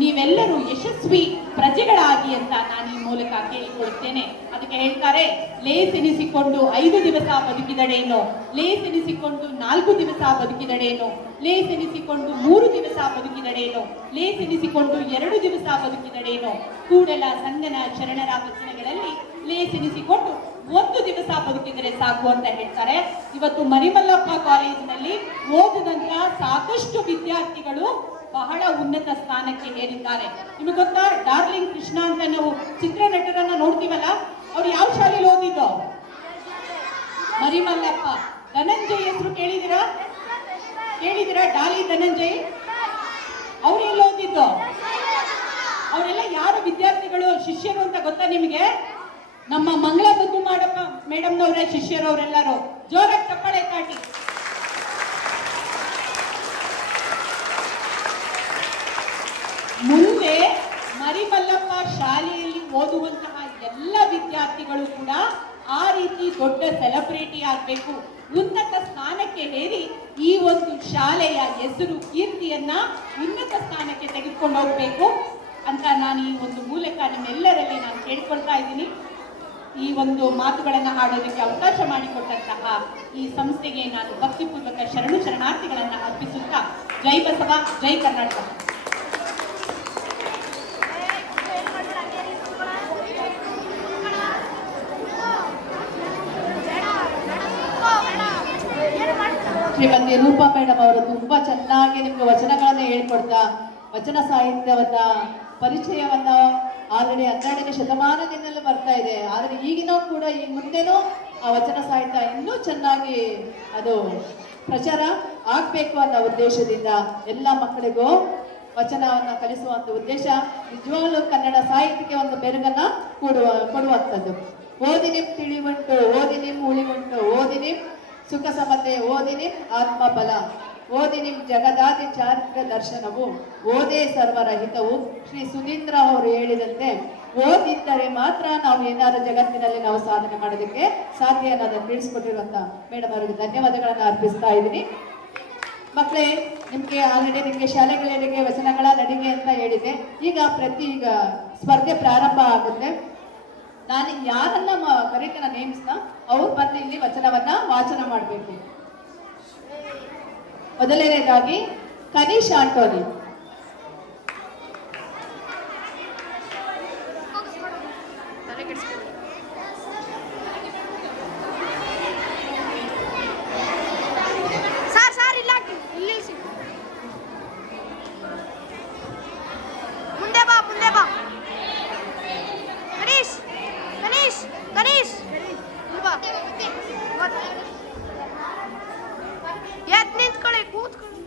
ನೀವೆಲ್ಲರೂ ಯಶಸ್ವಿ ಪ್ರಜೆಗಳಾಗಿ ಅಂತ ನಾನು ಈ ಮೂಲಕ ಕೇಳಿಕೊಳ್ಳುತ್ತೇನೆ. ಅದಕ್ಕೆ ಹೇಳ್ತಾರೆ, ಲೇಸೆನಿಸಿಕೊಂಡು 5 ದಿವಸ ಬದುಕಿದಡೇನೋ, ಲೇಸೆನಿಸಿಕೊಂಡು 4 ದಿವಸ ಬದುಕಿದಡೇನೋ, ಲೇಸೆನಿಸಿಕೊಂಡು 3 ದಿವಸ ಬದುಕಿದಡೇನೋ, ಲೇಸೆನಿಸಿಕೊಂಡು 2 ದಿವಸ ಬದುಕಿದಡೇನೋ, ಕೂಡಲ ಸಂಗನ ಶರಣರ ವಚನಗಳಲ್ಲಿ ಲೇಸೆನಿಸಿಕೊಂಡು 1 ದಿವಸ ಬದುಕಿದರೆ ಸಾಕು ಅಂತ ಹೇಳ್ತಾರೆ. ಇವತ್ತು ಮರಿಮಲ್ಲಪ್ಪ ಕಾಲೇಜಿನಲ್ಲಿ ಓದಿದಂತ ಸಾಕಷ್ಟು ವಿದ್ಯಾರ್ಥಿಗಳು ಬಹಳ ಉನ್ನತ ಸ್ಥಾನಕ್ಕೆ ಏರಿದ್ದಾರೆ. ನಿಮಗೆ ಗೊತ್ತಾ, ಡಾರ್ಲಿಂಗ್ ಕೃಷ್ಣ ಅಂತ ನಾವು ಚಿತ್ರನಟರನ್ನ ನೋಡ್ತೀವಲ್ಲ, ಅವ್ರು ಯಾವ ಶಾಲೆಯಲ್ಲಿ ಓದಿದ್ದು? ಮರಿಮಲ್ಲಪ್ಪ. ಧನಂಜಯ್ ಹೆಸರು ಕೇಳಿದಿರಾ? ಡಾಲಿ ಧನಂಜಯ್ ಅವ್ರು ಎಲ್ಲಿ ಓದಿದ್ದು? ಅವರೆಲ್ಲ ಯಾರು ವಿದ್ಯಾರ್ಥಿಗಳು, ಶಿಷ್ಯರು ಅಂತ ಗೊತ್ತಾ ನಿಮಗೆ? ನಮ್ಮ ಮಂಗಳ ಮುದ್ದು ಮಾಡಪ್ಪ ಮೇಡಮ್ನವರ ಶಿಷ್ಯರು ಅವರೆಲ್ಲರೂ. ಜೋರಾಗಿ ಚಪ್ಪಾಳೆ ಕಾಟಿ. ಮುಂದೆ ಮರಿಮಲ್ಲಪ್ಪ ಶಾಲೆಯಲ್ಲಿ ಓದುವಂತಹ ಎಲ್ಲ ವಿದ್ಯಾರ್ಥಿಗಳು ಕೂಡ ಆ ರೀತಿ ದೊಡ್ಡ ಸೆಲೆಬ್ರಿಟಿ ಆಗಬೇಕು, ಉನ್ನತ ಸ್ಥಾನಕ್ಕೆ ಏರಿ ಈ ಒಂದು ಶಾಲೆಯ ಹೆಸರು ಕೀರ್ತಿಯನ್ನ ಉನ್ನತ ಸ್ಥಾನಕ್ಕೆ ತೆಗೆದುಕೊಂಡು ಹೋಗ್ಬೇಕು ಅಂತ ನಾನು ಈ ಒಂದು ಮೂಲಕ ನಿಮ್ಮೆಲ್ಲರಲ್ಲಿ ನಾನು ಕೇಳ್ಕೊಳ್ತಾ ಇದ್ದೀನಿ. ಈ ಒಂದು ಮಾತುಗಳನ್ನು ಆಡೋದಕ್ಕೆ ಅವಕಾಶ ಮಾಡಿಕೊಟ್ಟಂತಹ ಈ ಸಂಸ್ಥೆಗೆ ನಾನು ಭಕ್ತಿಪೂರ್ವಕ ಶರಣಾರ್ಥಿಗಳನ್ನು ಅರ್ಪಿಸುತ್ತಾ ಜೈ ಬಸವ, ಜೈ ಕರ್ನಾಟಕ. ಶ್ರೀಮತಿ ರೂಪಾ ಮೇಡಮ್ ಅವರು ತುಂಬಾ ಚೆನ್ನಾಗಿ ನಿಮ್ಗೆ ವಚನಗಳನ್ನ ಹೇಳ್ಕೊಡ್ತಾ ವಚನ ಸಾಹಿತ್ಯವನ್ನ ಪರಿಚಯವನ್ನ ಆಲ್ರೆಡಿ 12ನೇ ಶತಮಾನದಿಂದಲೂ ಬರ್ತಾ ಇದೆ. ಆದರೆ ಈಗಿನೂ ಕೂಡ ಈ ಮುಂದೆನೂ ಆ ವಚನ ಸಾಹಿತ್ಯ ಇನ್ನೂ ಚೆನ್ನಾಗಿ ಅದು ಪ್ರಚಾರ ಆಗ್ಬೇಕು ಅನ್ನೋ ಉದ್ದೇಶದಿಂದ ಎಲ್ಲ ಮಕ್ಕಳಿಗೂ ವಚನವನ್ನ ಕಲಿಸುವಂತ ಉದ್ದೇಶ ನಿಜವಾಗ್ಲೂ ಕನ್ನಡ ಸಾಹಿತ್ಯಕ್ಕೆ ಒಂದು ಬೆರಗನ್ನ ಕೊಡುವಂಥದ್ದು. ಓದಿ ನಿಮ್ ತಿಳಿವುಂಟು, ಓದಿ ನಿಮ್ ಉಳಿವುಂಟು, ಓದಿ ನಿಮ್ ಸುಖ ಸಮತೆ, ಓದಿ ನಿಮ್ ಆತ್ಮಬಲ, ಓದಿ ನಿಮ್ ಜಗದಾದಿ ಚಾರಿತ್ರ ದರ್ಶನವು, ಓದೇ ಸರ್ವರಹಿತವು. ಶ್ರೀ ಸುಧೀಂದ್ರ ಅವರು ಹೇಳಿದಂತೆ ಓದಿದ್ದರೆ ಮಾತ್ರ ನಾವು ಏನಾದರೂ ಜಗತ್ತಿನಲ್ಲಿ ನಾವು ಸಾಧನೆ ಮಾಡೋದಕ್ಕೆ ಸಾಧ್ಯ ಅನ್ನೋದನ್ನು ತಿಳಿಸ್ಕೊಟ್ಟಿರುವಂತ ಮೇಡಮ್ ಅವರಿಗೆ ಧನ್ಯವಾದಗಳನ್ನು ಅರ್ಪಿಸ್ತಾ ಇದ್ದೀನಿ. ಮಕ್ಕಳೇ, ನಿಮ್ಗೆ ಆಲ್ರೆಡಿ ನಿಮ್ಗೆ ಶಾಲೆಗಳಿಗೆ ವಚನಗಳ ನಡಿಗೆ ಅಂತ ಹೇಳಿದೆ. ಈಗ ಸ್ಪರ್ಧೆ ಪ್ರಾರಂಭ ಆಗುತ್ತೆ. ನಾನು ಯಾರನ್ನ ಕರೀತನ ನೇಮ್ಸ್ನ ಅವ್ರು ಬಂದು ಇಲ್ಲಿ ವಚನವನ್ನ ವಾಚನ ಮಾಡಬೇಕು. ಮೊದಲನೇದಾಗಿ ಕನೀಶ್ ಆಂಟೋನಿ. ಸರ್ ಇಲ್ಲ ಇಲ್ಲಿ ಮುಂದೆ ಬಾ ಗಣೇಶ್ ಎದ್ ನಿಂತ್ಕೊಳ್ಳಿ, ಕೂತ್ಕೊಳ್ಳಿ.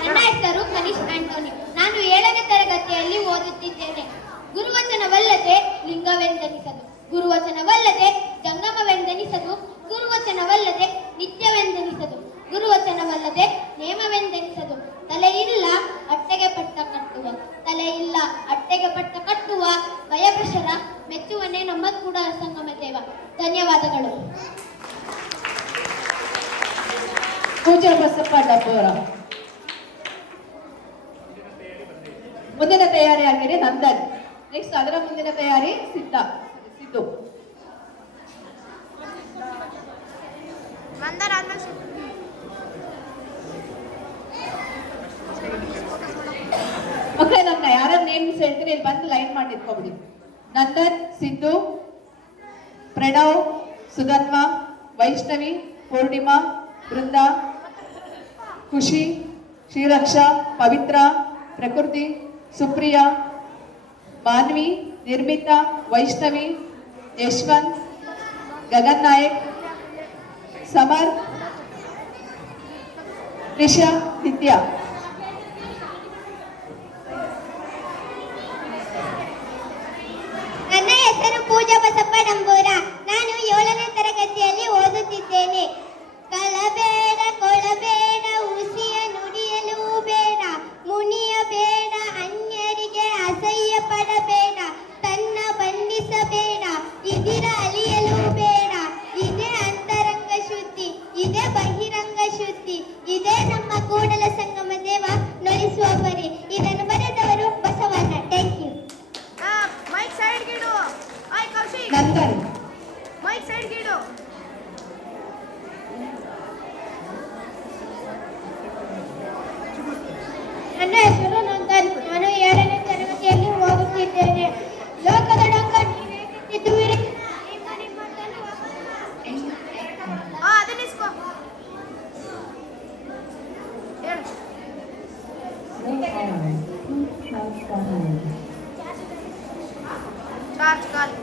ನನ್ನ ಹೆಸರು ಕನೀಶ್ ಆಂಟೋನಿ. ನಾನು 7ನೇ ತರಗತಿಯಲ್ಲಿ ಓದುತ್ತಿದ್ದೇನೆ. ಗುರುವಚನವಲ್ಲದೆ ಲಿಂಗವೆಂದೆನಿಸದು, ಗುರುವಚನವಲ್ಲದೆ ಜಂಗಮವೆಂದೆನಿಸದು, ಗುರುವಚನವಲ್ಲದೆ ನಿತ್ಯವೆಂದೆನಿಸದು, ಗುರುವಚನವಲ್ಲದೆ ನೇಮವೆಂದೆನಿಸದು. ತಲೆಯಿಲ್ಲ ಅಟ್ಟೆಗೆ ಪಟ್ಟ ಕಟ್ಟುವ, ತಲೆಯಿಲ್ಲ ಅಟ್ಟೆಗೆ ಪಟ್ಟ ಕಟ್ಟುವ ಭಯಭ್ರಷ್ಟರ ಮೆಚ್ಚುವನೇ ನಮ್ಮ ಕೂಡ ಸಂಗಮ ದೇವ. ಧನ್ಯವಾದಗಳು. ಪೂಜ್ಯ ಬಸಪ್ಪ ಡಬ್ಬೋರ. ಮುಂದಿನ ತಯಾರಿ ಆಗಿದೆ ನಂದನ್. ನೆಕ್ಸ್ಟ್ ಅದರ ಮುಂದಿನ ತಯಾರಿ ಸಿದ್ದು. ಮಂದರ್ ಆದ್ಮೇಲೆ ಮಕ್ಕಳೇ, ನನ್ನ ಯಾರ ನೇಮ್ಸ್ ಹೇಳ್ತೀನಿ, ಇಲ್ಲಿ ಬಂದು ಲೈನ್ ಮಾಡಿ ನಿಂತ್ಕೊಬಿಡಿ. ನಂದನ್, ಸಿದ್ದು, ಪ್ರಣವ್, ಸುಧನ್ವ, ವೈಷ್ಣವಿ, ಪೂರ್ಣಿಮಾ, ಬೃಂದಾ, ಖುಷಿ, ಶ್ರೀರಕ್ಷಾ, ಪವಿತ್ರ, ಪ್ರಕೃತಿ, ಸುಪ್ರಿಯಾ, ಮಾನ್ವಿ, ನಿರ್ಮಿತಾ, ವೈಷ್ಣವಿ, ಯಶವಂತ್, ಗಗನ್ ನಾಯಕ್, ಸಮರ್, ರಿಷಾ, ನಿತ್ಯ. ನನ್ನ ಹೆಸರು ಪೂಜಾ ಬಸಪ್ಪ ಡಂಬೂರ. ನಾನು 7ನೇ ತರಗತಿಯಲ್ಲಿ ಓದುತ್ತಿದ್ದೇನೆ. ಕಳಬೇಡ ಕೊಳಬೇಡ ಉಸಿಯ ನುಡಿಯಲು ಬೇಡ, ಮುನಿಯ ಬೇಡ ಅನ್ಯರಿಗೆ ಅಸಹ್ಯ ಪಡಬೇಡ, ತನ್ನ ಬಂಧಿಸಬೇಡ ಇದಿರ ಅಲಿಯಲು ಬೇಡ. ಇದೇ ಅಂತರಂಗ ಶುದ್ಧಿ, ಇದೇ ಬಹಿರಂಗ ಶುದ್ಧಿ, ಇದೇ ನಮ್ಮ ಕೂಡಲ ಸಂಗಮ ದೇವ ನೊಲಿಸುವ ಪರಿ. ಇದನ್ನು ಬರೆದವರು Basavanna. Thank you. Mike side ಗಿಡು. I Kaushik, Nandan. Mike side ಗಿಡು. ನನ್ನ ಹೆಸರು ನಂದನ್. ನಾನು 7ನೇ ತರಗತಿಯಲ್ಲಿ ಓದುತ್ತಿದ್ದೇನೆ. ಲೋಕದ ಡೊಂಕ ನೀವೇಕಿದ್ದುವಿರಿ, ನಿಮ್ಮ ಅದನ್ನ ಇಸ್ಕೋ. ಹೇಳು. ಚಾರ್ಜ್ ಕಾಲ್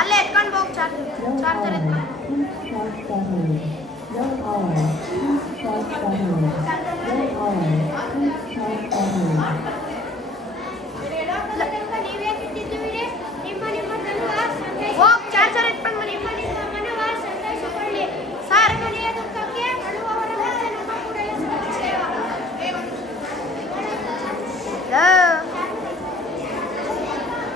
ಅಲ್ಲೇ ಎತ್ಕೊಂಡು ಹೋಗಿ ಚಾರ್ಜರ್ ಎತ್ಕೊಂಡು.